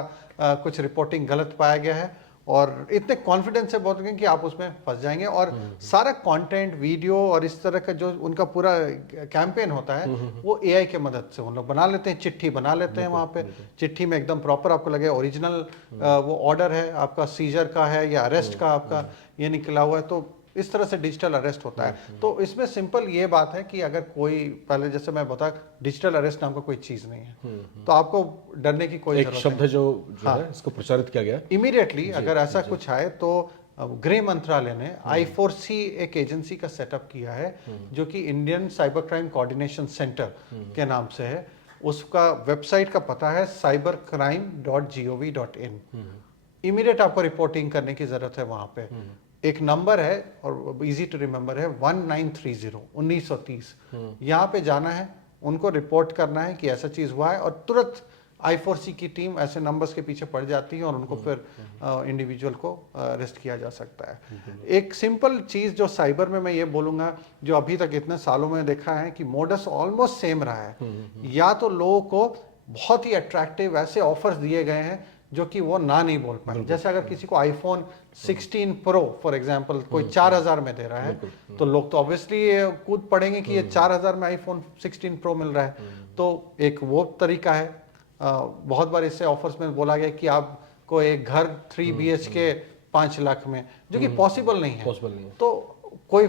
कुछ रिपोर्टिंग गलत पाया गया है, और इतने कॉन्फिडेंस से बोलते हैं कि आप उसमें फंस जाएंगे। और सारा कंटेंट, वीडियो और इस तरह का जो उनका पूरा कैंपेन होता है वो एआई के मदद से उन लोग बना लेते हैं, चिट्ठी बना लेते हैं। वहाँ पे चिट्ठी में एकदम प्रॉपर आपको लगे ओरिजिनल वो ऑर्डर है आपका, सीजर का है या अरेस्ट का आपका ये निकला हुआ है, तो इस तरह से डिजिटल अरेस्ट होता है। तो इसमें सिंपल ये बात है कि अगर कोई, पहले जैसे मैं बता, डिजिटल अरेस्ट नाम का कोई चीज नहीं है, तो आपको डरने की कोई एक शब्द है जो है इसको प्रचारित किया गया इमीडिएटली अगर ऐसा कुछ आए तो गृह मंत्रालय ने I4C एक एजेंसी का सेटअप किया है जो कि Indian cyber crime coordination centre के नाम से है। उसका वेबसाइट का पता है cybercrime.gov.in। इमीडिएट आपको रिपोर्टिंग करने की जरूरत है। वहां पे एक नंबर है और इजी टू रिमेंबर है 1930 यहाँ पे जाना है, उनको रिपोर्ट करना है कि ऐसा चीज हुआ है और तुरंत I4C की टीम ऐसे नंबर्स के पीछे पड़ जाती है और उनको फिर इंडिविजुअल को अरेस्ट किया जा सकता है। एक सिंपल चीज जो साइबर में मैं ये बोलूंगा, जो अभी तक इतने सालों में देखा है कि मोडस ऑलमोस्ट सेम रहा है। या तो लोगों को बहुत ही अट्रैक्टिव ऐसे ऑफर्स दिए गए हैं जो कि वो ना नहीं बोल पाए। जैसे अगर किसी को iPhone 16 Pro फॉर एग्जांपल कोई 4000 में दे रहा है तो लोग तो ऑब्वियसली कूद पड़ेंगे कि ये 4000 में iPhone 16 Pro मिल रहा है। तो एक वो तरीका है। बहुत बार इससे ऑफर्स में बोला गया कि आपको एक घर 3 BHK 5 लाख में, जो कि पॉसिबल नहीं है। तो कोई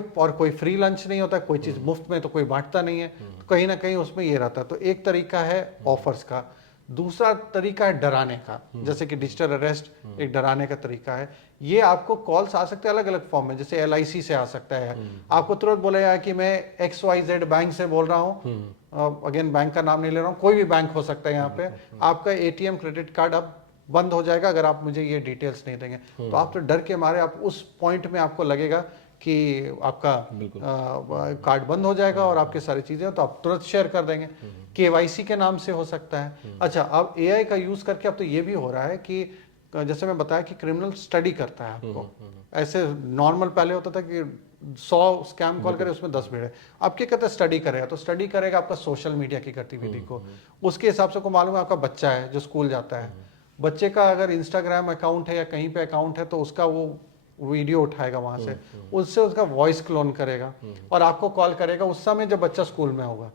फ्री लंच नहीं होता, कोई चीज मुफ्त में तो कोई बांटता नहीं है, तो कहीं ना कहीं उसमें ये रहता है। तो एक तरीका है ऑफर्स का, दूसरा तरीका है डराने का, जैसे कि डिजिटल अरेस्ट एक डराने का तरीका है। ये आपको कॉल्स आ सकते हैं अलग अलग फॉर्म में, जैसे LIC से आ सकता है, आपको तुरंत बोलेगा कि मैं XYZ बैंक से बोल रहा हूँ, अगेन बैंक का नाम नहीं ले रहा हूँ, कोई भी बैंक हो सकता है यहाँ पे, आपका ATM क्रेडिट कार्ड अब बंद हो जाएगा अगर आप मुझे ये डिटेल्स नहीं देंगे। तो आप तो डर के मारे आप उस पॉइंट में आपको लगेगा कि आपका कार्ड बंद हो जाएगा और आपके सारी चीजें, तो आप तुरंत शेयर कर देंगे। KYC के नाम से हो सकता है। अच्छा, अब AI का यूज करके अब तो ये भी हो रहा है कि जैसे मैं बताया कि क्रिमिनल स्टडी करता है आपको। ऐसे नॉर्मल पहले होता था कि 100 स्कैम कॉल करे उसमें 10 भिड़े, अब क्या कहते हैं स्टडी करेगा, तो स्टडी करेगा आपका सोशल मीडिया की गतिविधि को, उसके हिसाब से को मालूम है आपका बच्चा है जो स्कूल जाता है, बच्चे का अगर इंस्टाग्राम अकाउंट है या कहीं पे अकाउंट है तो उसका वो वीडियो उठाएगा वहां से, उससे उसका वॉइस क्लोन करेगा और आपको कॉल करेगा उस समय जब बच्चा स्कूल में होगा,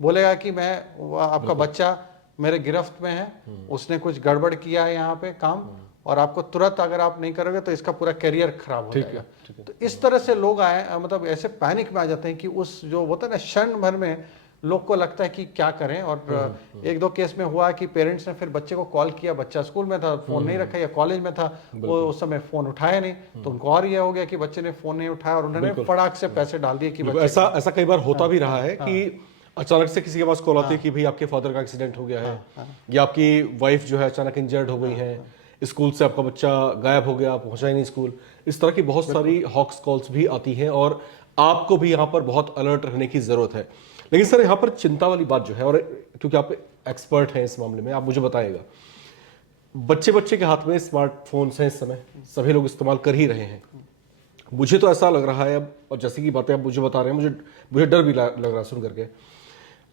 बोलेगा कि मैं आपका बच्चा मेरे गिरफ्त में है, उसने कुछ गड़बड़ किया है यहाँ पे काम, और आपको तुरंत अगर आप नहीं करोगे तो इसका पूरा करियर खराब हो जाएगा। तो इस तरह से लोग आए, मतलब ऐसे पैनिक में आ जाते हैं कि उस जो होता है ना क्षण भर में लोग को लगता है कि क्या करें। और एक दो केस में हुआ कि पेरेंट्स ने फिर बच्चे को कॉल किया, बच्चा स्कूल में था, फोन नहीं रखा या कॉलेज में था, वो उस समय फोन उठाया नहीं, तो उनको और ये हो गया कि बच्चे ने फोन नहीं उठाया और उन्होंने फटाक से पैसे डाल दिए कि ऐसा कई बार होता भी रहा है कि अचानक से किसी के पास कॉल आती है कि भाई आपके फादर का एक्सीडेंट हो गया है, या आपकी वाइफ जो है अचानक इंजर्ड हो गई है, स्कूल से आपका बच्चा गायब हो गया, पहुंचा ही नहीं स्कूल। इस तरह की बहुत सारी हॉक्स कॉल्स भी आती हैं और आपको भी यहाँ पर बहुत अलर्ट रहने की जरूरत है। लेकिन सर यहाँ पर चिंता वाली बात जो है, और क्योंकि आप एक्सपर्ट हैं इस मामले में, आप मुझे बताइएगा, बच्चे के हाथ में स्मार्टफोन्स हैं इस समय, सभी लोग इस्तेमाल कर ही रहे हैं, मुझे तो ऐसा लग रहा है अब, और जैसे की बातें आप मुझे बता रहे हैं, मुझे डर भी लग रहा है सुन करके।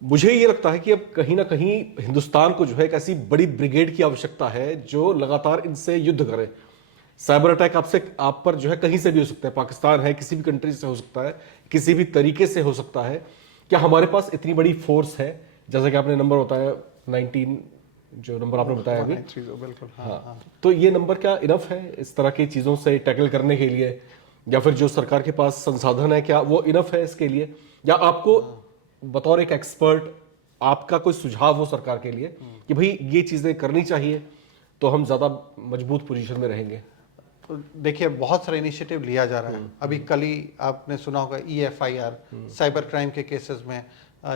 मुझे ये लगता है कि अब कहीं ना कहीं हिंदुस्तान को जो है एक ऐसी बड़ी ब्रिगेड की आवश्यकता है जो लगातार इनसे युद्ध करे। साइबर अटैक आप पर जो है कहीं से भी हो सकता है, पाकिस्तान है, किसी भी कंट्री से हो सकता है, किसी भी तरीके से हो सकता है। क्या हमारे पास इतनी बड़ी फोर्स है, जैसा कि आपने नंबर बताया 19, जो नंबर आपने बताया अभी, बिल्कुल, हाँ, तो ये नंबर क्या इनफ है इस तरह की चीजों से टैकल करने के लिए, या फिर जो सरकार के पास संसाधन है क्या वो इनफ है इसके लिए, या आपको बतौर एक एक्सपर्ट आपका कोई सुझाव हो सरकार के लिए कि भाई ये चीजें करनी चाहिए तो हम ज्यादा मजबूत पोजीशन में रहेंगे? तो देखिए, बहुत सारा इनिशिएटिव लिया जा रहा है। अभी कल ही आपने सुना होगा EFIR साइबर क्राइम के केसेस में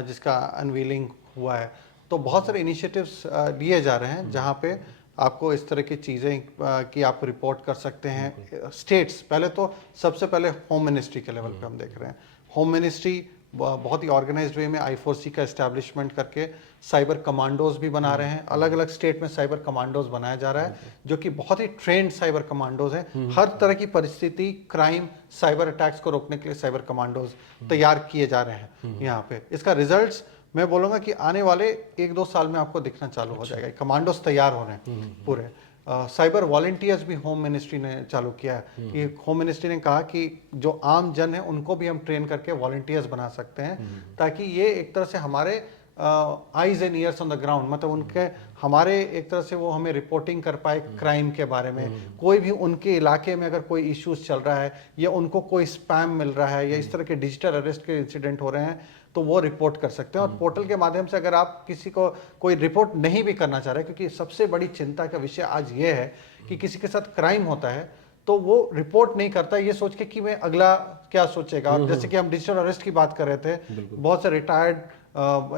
जिसका अनवीलिंग हुआ है। तो बहुत सारे इनिशिएटिव्स लिए जा रहे हैं जहां पे आपको इस तरह की चीज़ें कि आप रिपोर्ट कर सकते हैं। स्टेट्स पहले तो सबसे पहले होम मिनिस्ट्री के लेवल पे हम देख रहे हैं। होम मिनिस्ट्री बहुत ही ऑर्गेनाइज्ड वे में I4C का एस्टैब्लिशमेंट करके साइबर कमांडोज भी बना रहे हैं। अलग अलग स्टेट में साइबर कमांडोज बनाया जा रहा है जो कि बहुत ही ट्रेंड साइबर कमांडोज हैं। हर तरह की परिस्थिति, क्राइम, साइबर अटैक्स को रोकने के लिए साइबर कमांडोज तैयार किए जा रहे हैं यहाँ पे। इसका रिजल्ट्स मैं बोलूँगा कि आने वाले 1-2 साल में आपको दिखना चालू हो जाएगा। कमांडोज तैयार हो रहे हैं पूरे। साइबर वॉलंटियर्स भी होम मिनिस्ट्री ने चालू किया है कि होम मिनिस्ट्री ने कहा कि जो आम जन है उनको भी हम ट्रेन करके वॉलंटियर्स बना सकते हैं ताकि ये एक तरह से हमारे eyes and years on the ground, मतलब उनके हमारे एक तरह से वो हमें रिपोर्टिंग कर पाए क्राइम के बारे में। कोई भी उनके इलाके में अगर कोई इश्यूज चल रहा है या उनको कोई स्पैम मिल रहा है या इस तरह के डिजिटल अरेस्ट के इंसिडेंट हो रहे हैं तो वो रिपोर्ट कर सकते हैं। और पोर्टल के माध्यम से अगर आप किसी को कोई रिपोर्ट नहीं भी करना चाह रहे, क्योंकि सबसे बड़ी चिंता का विषय आज ये है कि किसी के साथ क्राइम होता है तो वो रिपोर्ट नहीं करता ये सोच के कि मैं अगला क्या सोचेगा। और जैसे कि हम डिजिटल अरेस्ट की बात कर रहे थे, बहुत से रिटायर्ड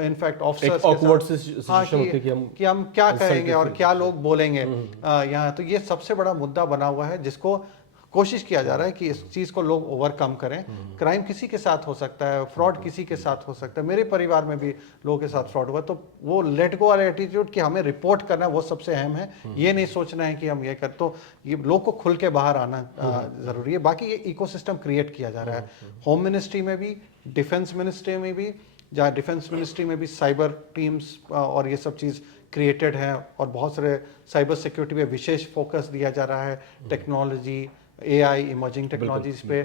इनफैक्ट ऑफिसर्स कि हम क्या करेंगे और क्या लोग बोलेंगे यहाँ। तो ये सबसे बड़ा मुद्दा बना हुआ है जिसको कोशिश किया जा रहा है कि इस चीज को लोग ओवरकम करें। क्राइम किसी के साथ हो सकता है, फ्रॉड किसी के साथ हो सकता है। मेरे परिवार में भी लोगों के साथ फ्रॉड हुआ, तो वो लेट गो वाला एटीट्यूड कि हमें रिपोर्ट करना है वो सबसे अहम है। ये नहीं सोचना है कि हम ये कर, तो ये लोग को खुल के बाहर आना जरूरी है। बाकी ये इकोसिस्टम क्रिएट किया जा रहा है होम मिनिस्ट्री में भी, डिफेंस मिनिस्ट्री में भी, जहाँ डिफेंस मिनिस्ट्री में भी साइबर टीम्स और ये सब चीज़ क्रिएटेड है और बहुत सारे साइबर सिक्योरिटी पे विशेष फोकस दिया जा रहा है। टेक्नोलॉजी, AI, इमर्जिंग टेक्नोलॉजीज पे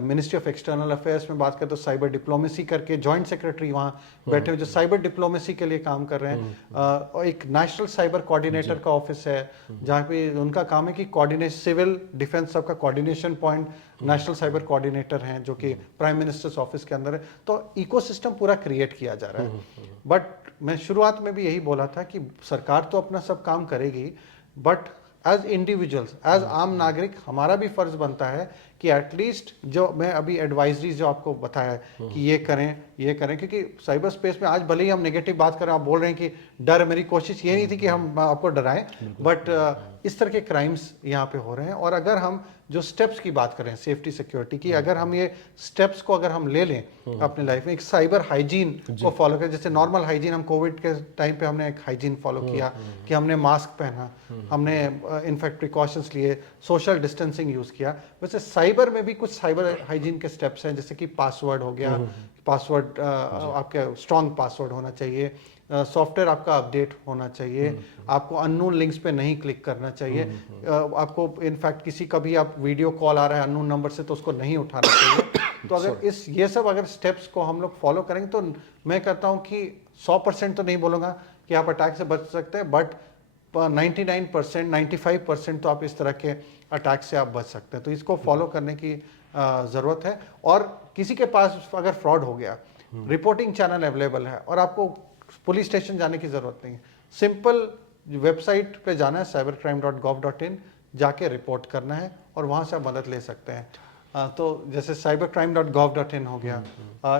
मिनिस्ट्री ऑफ एक्सटर्नल अफेयर्स में बात करें तो साइबर डिप्लोमेसी करके जॉइंट सेक्रेटरी वहाँ बैठे हुए जो साइबर डिप्लोमेसी के लिए काम कर रहे हैं। और एक नेशनल साइबर कोऑर्डिनेटर का ऑफिस है जहाँ पे उनका काम है कि कोऑर्डिनेशन, सिविल डिफेंस सबका coordination point national cyber coordinator हैं जो कि प्राइम मिनिस्टर्स ऑफिस के अंदर है। तो इकोसिस्टम पूरा क्रिएट किया जा रहा है। बट मैं शुरुआत में भी यही बोला था कि सरकार तो अपना सब काम करेगी, बट एज इंडिविजुअल्स, एज आम नागरिक हमारा भी फर्ज बनता है कि एटलीस्ट जो मैं अभी एडवाइजरी जो आपको बताया कि ये करें, क्योंकि साइबर स्पेस में आज भले ही हम नेगेटिव बात करें, आप बोल रहे हैं कि डर, मेरी कोशिश ये नहीं थी कि हम आपको डराएं, बट इस तरह के क्राइम्स यहाँ पे हो रहे हैं। और अगर हम जो स्टेप्स की बात करें सेफ्टी सिक्योरिटी की, अगर हम ये स्टेप्स को अगर हम ले लें अपनी लाइफ में, एक साइबर हाइजीन को फॉलो करें, जैसे नॉर्मल हाइजीन हम कोविड के टाइम पे हमने एक हाइजीन फॉलो किया कि हमने मास्क पहना, हमने इनफैक्ट प्रिकॉशंस लिए, सोशल डिस्टेंसिंग यूज किया। वैसे साइबर में भी कुछ साइबर हाइजीन के स्टेप्स हैं, जैसे कि पासवर्ड हो गया, पासवर्ड आपका स्ट्रॉन्ग पासवर्ड होना चाहिए, सॉफ्टवेयर आपका अपडेट होना चाहिए, आपको अननोन लिंक्स पे नहीं क्लिक करना चाहिए, आपको इनफैक्ट किसी का भी आप वीडियो कॉल आ रहा है अननोन नंबर से तो उसको नहीं उठाना चाहिए। तो अगर ये सब अगर स्टेप्स को हम लोग फॉलो करेंगे तो मैं कहता हूँ कि 100% तो नहीं बोलूँगा कि आप अटैक से बच सकते हैं, बट 99%, 95% तो आप इस तरह के अटैक से आप बच सकते हैं। तो इसको फॉलो करने की ज़रूरत है। और किसी के पास अगर फ्रॉड हो गया, रिपोर्टिंग चैनल अवेलेबल है और आपको पुलिस स्टेशन जाने की ज़रूरत नहीं है। सिंपल वेबसाइट पे जाना है cybercrime.gov.in, जाके रिपोर्ट करना है और वहाँ से आप मदद ले सकते हैं। तो जैसे cybercrime.gov.in हो गया,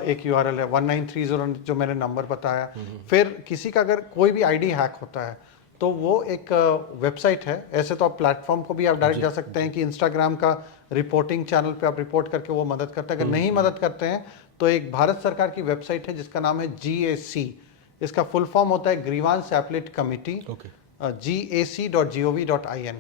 एक URL है 1930 जो मैंने नंबर बताया। फिर किसी का अगर कोई भी ID हैक होता है तो वो एक वेबसाइट है। ऐसे तो आप प्लेटफॉर्म को भी आप डायरेक्ट जा सकते हैं कि इंस्टाग्राम का रिपोर्टिंग चैनल पे आप रिपोर्ट करके वो मदद करते हैं। अगर नहीं मदद करते हैं तो एक भारत सरकार की वेबसाइट है जिसका नाम है GAC, इसका फुल फॉर्म होता है ग्रीवांस एपलेट कमिटी, GAC.gov.in।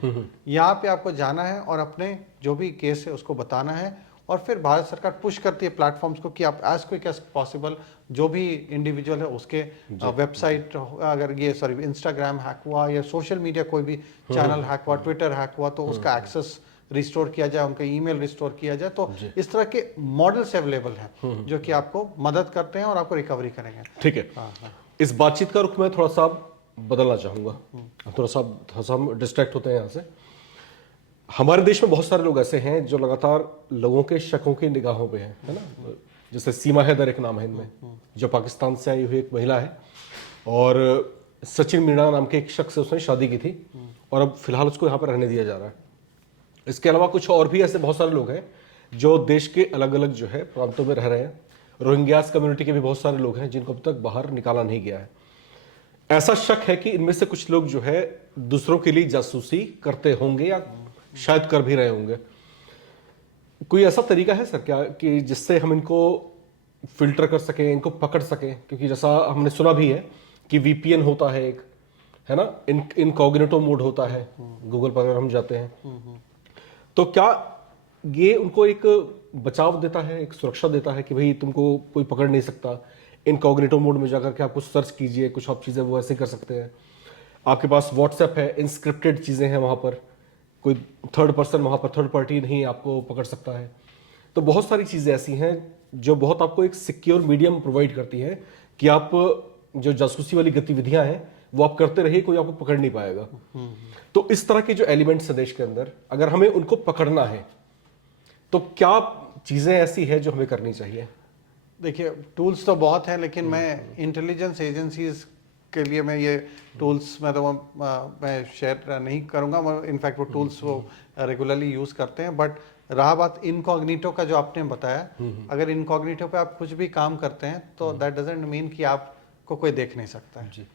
यहाँ पे आपको जाना है और अपने जो भी केस है उसको बताना है और फिर भारत सरकार पुश करती है प्लेटफॉर्म्स को कि आप एज क्विक एज पॉसिबल जो भी इंडिविजुअल है उसके वेबसाइट, अगर ये इंस्टाग्राम हैक हुआ या सोशल मीडिया कोई भी चैनल हैक हुआ, ट्विटर हैक हुआ, तो उसका एक्सेस रिस्टोर किया जाए, उनका ईमेल रिस्टोर किया जाए। तो इस तरह के मॉडल्स अवेलेबल हैं जो कि आपको मदद करते हैं और आपको रिकवरी करेंगे। ठीक है, इस बातचीत का रुख मैं थोड़ा सा बदलना चाहूंगा। थोड़ा सा हम डिस्ट्रैक्ट होते हैं यहाँ से। हमारे देश में बहुत सारे लोग ऐसे हैं जो लगातार लोगों के शकों की निगाहों पे हैं, है ना। जैसे सीमा हैदर एक नाम है इनमें, जो पाकिस्तान से आई हुई एक महिला है, और सचिन मीणा नाम के एक शख्स से उसने शादी की थी और अब फिलहाल उसको यहाँ पर रहने दिया जा रहा है। इसके अलावा कुछ और भी ऐसे बहुत सारे लोग हैं जो देश के अलग अलग जो है प्रांतों में रह रहे हैं। रोहिंग्यास कम्युनिटी के भी बहुत सारे लोग हैं जिनको अब तक बाहर निकाला नहीं गया है। ऐसा शक है कि इनमें से कुछ लोग जो है दूसरों के लिए जासूसी करते होंगे या शायद कर भी रहे होंगे। कोई ऐसा तरीका है सर क्या कि जिससे हम इनको फिल्टर कर सकें, इनको पकड़ सकें? क्योंकि जैसा हमने सुना भी है कि वीपीएन होता है एक, है ना, इनकॉग्निटो मोड होता है गूगल पर अगर हम जाते हैं, तो क्या ये उनको एक बचाव देता है, एक सुरक्षा देता है कि भाई तुमको कोई पकड़ नहीं सकता? इनकॉग्निटो मोड में जाकर के आप कुछ सर्च कीजिए, कुछ आप चीज़ें वो ऐसे कर सकते हैं। आपके पास व्हाट्सएप है, इंस्क्रिप्टेड चीज़ें हैं वहाँ पर, कोई थर्ड पर्सन वहाँ पर, थर्ड पार्टी नहीं आपको पकड़ सकता है। तो बहुत सारी चीज़ें ऐसी हैं जो बहुत आपको एक सिक्योर मीडियम प्रोवाइड करती हैं कि आप जो जासूसी वाली गतिविधियां हैं वो आप करते रहिए, कोई आपको पकड़ नहीं पाएगा। तो इस तरह के जो एलिमेंट्स हैं देश के अंदर, अगर हमें उनको पकड़ना है तो क्या चीज़ें ऐसी है जो हमें करनी चाहिए? देखिए, टूल्स तो बहुत हैं, लेकिन मैं इंटेलिजेंस एजेंसीज के लिए मैं ये टूल्स मैं शेयर नहीं करूंगा। इनफैक्ट वो टूल्स वो रेगुलरली यूज़ करते हैं। बट रहा बात इनकॉग्निटो का जो आपने बताया, अगर इनकॉग्निटो पे आप कुछ भी काम करते हैं तो दैट डजंट मीन कि आपको कोई देख नहीं सकता है।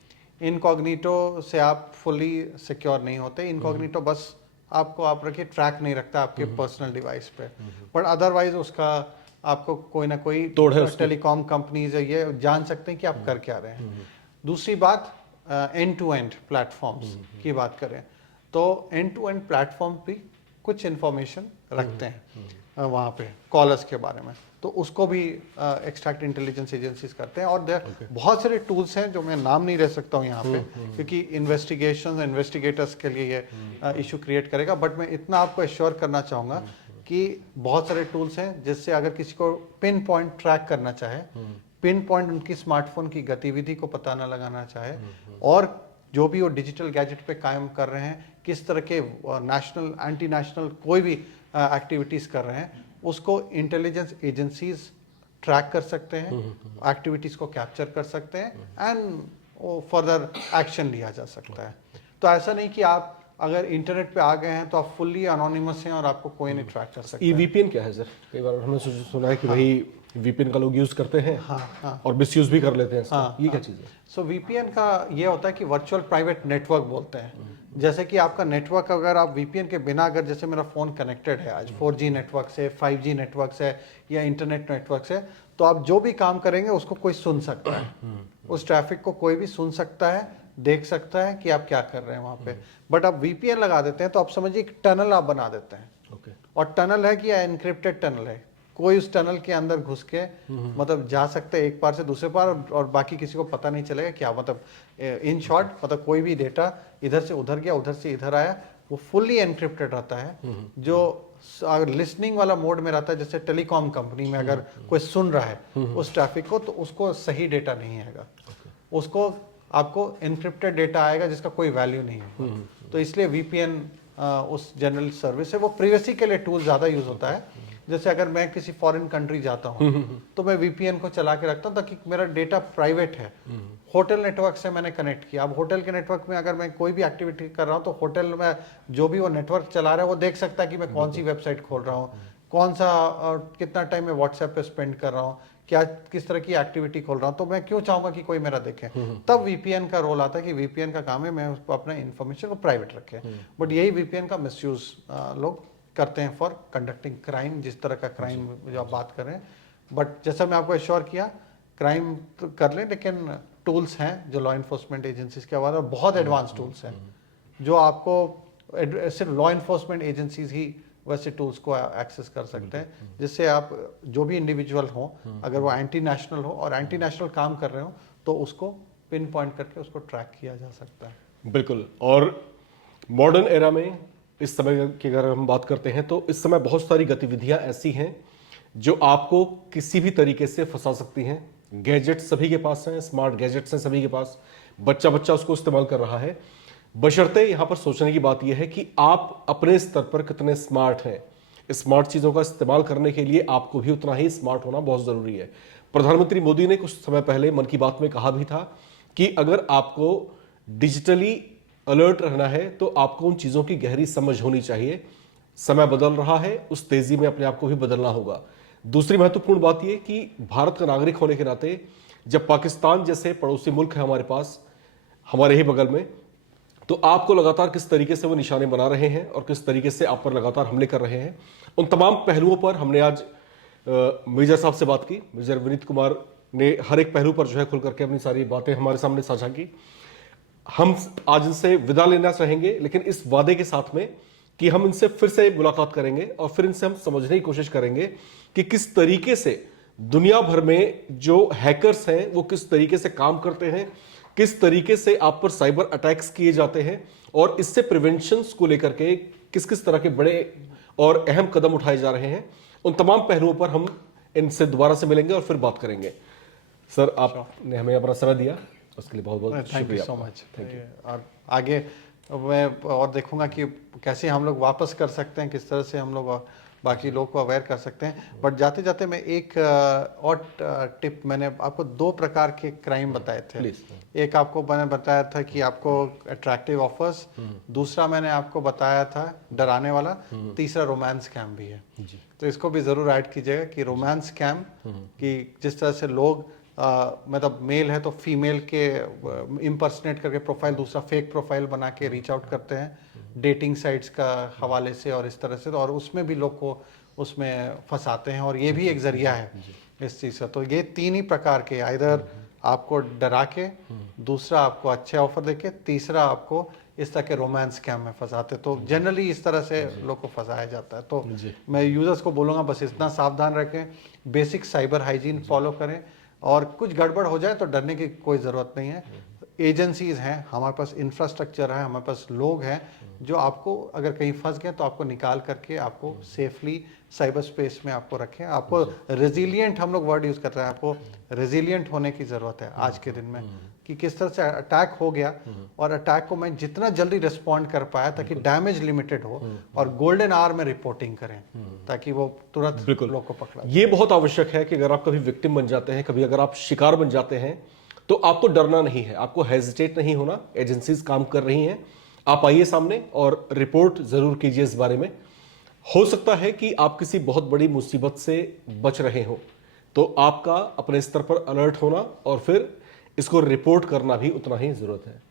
इनकॉग्निटो से आप फुली सिक्योर नहीं होते। इनकॉग्निटो बस आपको आप रखिए, ट्रैक नहीं रखता आपके पर्सनल डिवाइस पे, बट अदरवाइज उसका आपको कोई ना कोई टेलीकॉम कंपनीज है ये जान सकते हैं कि आप कर क्या रहे हैं। दूसरी बात, एंड टू एंड प्लेटफॉर्म्स की बात करें तो एंड टू एंड प्लेटफॉर्म भी कुछ इंफॉर्मेशन रखते हैं वहाँ पे कॉलर्स के बारे में, तो उसको भी एक्सट्रैक्ट इंटेलिजेंस एजेंसीज करते हैं। और बहुत सारे टूल्स हैं जो मैं नाम नहीं ले सकता हूँ यहाँ पे, क्योंकि इन्वेस्टिगेटर्स के लिए ये इशू क्रिएट करेगा। बट मैं इतना आपको एश्योर करना चाहूँगा कि बहुत सारे टूल्स हैं जिससे अगर किसी को पिन पॉइंट ट्रैक करना चाहे, पिन पॉइंट उनकी स्मार्टफोन की गतिविधि को पता न लगाना चाहे, और जो भी वो डिजिटल गैजेट पे कायम कर रहे हैं, किस तरह के नेशनल एंटी नेशनल कोई भी एक्टिविटीज़ कर रहे हैं, उसको इंटेलिजेंस एजेंसीज ट्रैक कर सकते हैं, एक्टिविटीज़ को कैप्चर कर सकते हैं एंड फर्दर एक्शन लिया जा सकता है। तो ऐसा नहीं कि आप अगर इंटरनेट पे आ गए हैं तो आप फुल्ली अनोनिमस हैं और आपको कोई नहीं ट्रैक कर सकता। ये वीपीएन क्या है सर? कई बार हमने सुना है कि भाई वीपीएन का लोग यूज करते हैं और मिसयूज भी कर लेते हैं। ये क्या चीज़ है? सो वीपीएन का ये होता है कि वर्चुअल प्राइवेट नेटवर्क बोलते हैं। जैसे कि आपका नेटवर्क, अगर आप वीपीएन के बिना, अगर जैसे मेरा फ़ोन कनेक्टेड है आज 4G नेटवर्क से, 5G नेटवर्क से या इंटरनेट नेटवर्क से, तो आप जो भी काम करेंगे उसको कोई सुन सकता है, उस ट्रैफिक को कोई भी सुन सकता है, देख सकता है कि आप क्या कर रहे हैं वहाँ पे। बट आप वीपीएन लगा देते हैं तो आप समझिए एक टनल आप बना देते हैं। और टनल है कि या एनक्रिप्टेड टनल है, कोई उस टनल के अंदर घुस के मतलब जा सकते हैं एक पार से दूसरे पार, और बाकी किसी को पता नहीं चलेगा क्या, मतलब इन शॉर्ट मतलब कोई भी डेटा इधर से उधर गया, उधर से इधर आया, वो फुल्ली एनक्रिप्टेड रहता है। जो लिसनिंग वाला मोड में रहता है, जैसे टेलीकॉम कंपनी में अगर कोई सुन रहा है उस ट्रैफिक को, तो उसको सही डेटा नहीं आएगा, उसको आपको एनक्रिप्टेड डेटा आएगा जिसका कोई वैल्यू नहीं है। तो इसलिए वीपीएन उस जनरल सर्विस है, वो प्रिवेसी के लिए टूल ज़्यादा यूज होता है। जैसे अगर मैं किसी फॉरेन कंट्री जाता हूँ तो मैं वीपीएन को चला के रखता हूँ ताकि मेरा डेटा प्राइवेट है। होटल नेटवर्क से मैंने कनेक्ट किया, अब होटल के नेटवर्क में अगर मैं कोई भी एक्टिविटी कर रहा हूँ तो होटल में जो भी वो नेटवर्क चला रहा है वो देख सकता है कि मैं कौन सी वेबसाइट खोल रहा हूँ, कौन सा कितना टाइम मैं व्हाट्सएप पे स्पेंड कर रहा हूँ, क्या किस तरह की एक्टिविटी खोल रहा हूँ। तो मैं क्यों चाहूँगा कि कोई मेरा देखे? तब वीपीएन का रोल आता है कि वीपीएन का काम है मैं उसको अपना इन्फॉर्मेशन को प्राइवेट रखे। बट यही वीपीएन का मिसयूज लोग करते हैं फॉर कंडक्टिंग क्राइम, जिस तरह का क्राइम जो आप बात कर रहे हैं। बट जैसा मैं आपको एश्योर किया, क्राइम तो कर लें, लेकिन टूल्स हैं जो लॉ इन्फोर्समेंट एजेंसीज के हवाले, और बहुत एडवांस टूल्स हैं जो आपको सिर्फ लॉ इन्फोर्समेंट एजेंसीज ही वैसे टूल्स को एक्सेस कर सकते हैं, जिससे आप जो भी इंडिविजुअल हो, अगर वो एंटी नेशनल हो और एंटी नेशनल काम कर रहे हो, तो उसको पिन पॉइंट करके उसको ट्रैक किया जा सकता है। बिल्कुल। और मॉडर्न एरा में इस समय की अगर हम बात करते हैं तो इस समय बहुत सारी गतिविधियां ऐसी हैं जो आपको किसी भी तरीके से फंसा सकती हैं। गैजेट सभी के पास हैं, स्मार्ट गैजेट्स हैं सभी के पास, बच्चा बच्चा उसको इस्तेमाल कर रहा है। बशर्ते यहां पर सोचने की बात यह है कि आप अपने स्तर पर कितने स्मार्ट हैं। स्मार्ट चीजों का इस्तेमाल करने के लिए आपको भी उतना ही स्मार्ट होना बहुत जरूरी है। प्रधानमंत्री मोदी ने कुछ समय पहले मन की बात में कहा भी था कि अगर आपको डिजिटली अलर्ट रहना है तो आपको उन चीजों की गहरी समझ होनी चाहिए। समय बदल रहा है, उस तेजी में अपने आप को भी बदलना होगा। दूसरी महत्वपूर्ण बात यह कि भारत का नागरिक होने के नाते जब पाकिस्तान जैसे पड़ोसी मुल्क है हमारे पास, हमारे ही बगल में, तो आपको लगातार किस तरीके से वो निशाने बना रहे हैं और किस तरीके से आप पर लगातार हमले कर रहे हैं, उन तमाम पहलुओं पर हमने आज मेजर साहब से बात की। मेजर विनीत कुमार ने हर एक पहलू पर जो है खुल करके अपनी सारी बातें हमारे सामने साझा की। हम आज इनसे विदा लेना चाहेंगे, लेकिन इस वादे के साथ में कि हम इनसे फिर से मुलाकात करेंगे और फिर इनसे हम समझने की कोशिश करेंगे कि किस तरीके से दुनिया भर में जो हैकर्स हैं वो किस तरीके से काम करते हैं, किस तरीके से आप पर साइबर अटैक्स किए जाते हैं और इससे प्रिवेंशन को लेकर के किस किस तरह के बड़े और अहम कदम उठाए जा रहे हैं। उन तमाम पहलुओं पर हम इनसे दोबारा से मिलेंगे और फिर बात करेंगे। सर, आपने हमें अपना समय दिया, उसके लिए बहुत बहुत थैंक यू शुक्रिया। So much. और आगे मैं और देखूंगा कि कैसे हम लोग वापस कर सकते हैं, किस तरह से हम लोग बाकी लोग को अवेयर कर सकते हैं। बट जाते जाते मैं एक और टिप, मैंने आपको 2 प्रकार के क्राइम बताए थे। Please. एक आपको मैंने बताया था कि आपको अट्रैक्टिव ऑफर्स, दूसरा मैंने आपको बताया था डराने वाला, तीसरा रोमांस स्कैम भी है। तो इसको भी जरूर ऐड कीजिएगा कि रोमांस स्कैम कि जिस तरह से लोग मतलब मेल है तो फीमेल के इम्पर्सनेट करके प्रोफाइल, दूसरा फेक प्रोफाइल बना के रीच आउट करते हैं डेटिंग साइट्स का हवाले से और इस तरह से, और उसमें भी लोग को उसमें फंसाते हैं और ये भी एक जरिया है इस चीज़ का। तो ये 3 ही प्रकार के, इधर आपको डरा के, दूसरा आपको अच्छे ऑफर देके, तीसरा आपको इस तरह के रोमांस स्कैम में फंसाते। तो जनरली इस तरह से लोग को फंसाया जाता है। तो मैं यूजर्स को बोलूँगा बस इतना सावधान रखें, बेसिक साइबर हाइजीन फॉलो करें, और कुछ गड़बड़ हो जाए तो डरने की कोई ज़रूरत नहीं है। एजेंसीज हैं, हमारे पास इंफ्रास्ट्रक्चर है, हमारे पास लोग हैं जो आपको अगर कहीं फंस गए तो आपको निकाल करके आपको सेफली साइबर स्पेस में आपको रखें। आपको रेजिलिएंट, हम लोग वर्ड यूज़ कर रहे हैं, आपको रेजिलिएंट होने की ज़रूरत है आज के दिन में, कि किस तरह से अटैक हो गया और अटैक को मैं जितना जल्दी रिस्पॉन्ड कर पाया ताकि डैमेज लिमिटेड हो, और गोल्डन आवर में रिपोर्टिंग करें ताकि वो तुरंत लोग को पकड़ा। ये बहुत आवश्यक है कि अगर आप कभी विक्टिम बन जाते हैं, कभी अगर आप शिकार बन जाते हैं, तो आपको डरना नहीं है, आपको हेजिटेट नहीं होना। एजेंसीज काम कर रही हैं, आप आइए सामने और रिपोर्ट जरूर कीजिए इस बारे में। हो सकता है कि आप किसी बहुत बड़ी मुसीबत से बच रहे हो, तो आपका अपने स्तर पर अलर्ट होना और फिर इसको रिपोर्ट करना भी उतना ही जरूरत है।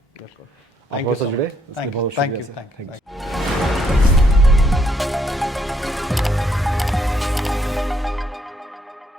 थैंक यू, जुड़े, थैंक यू।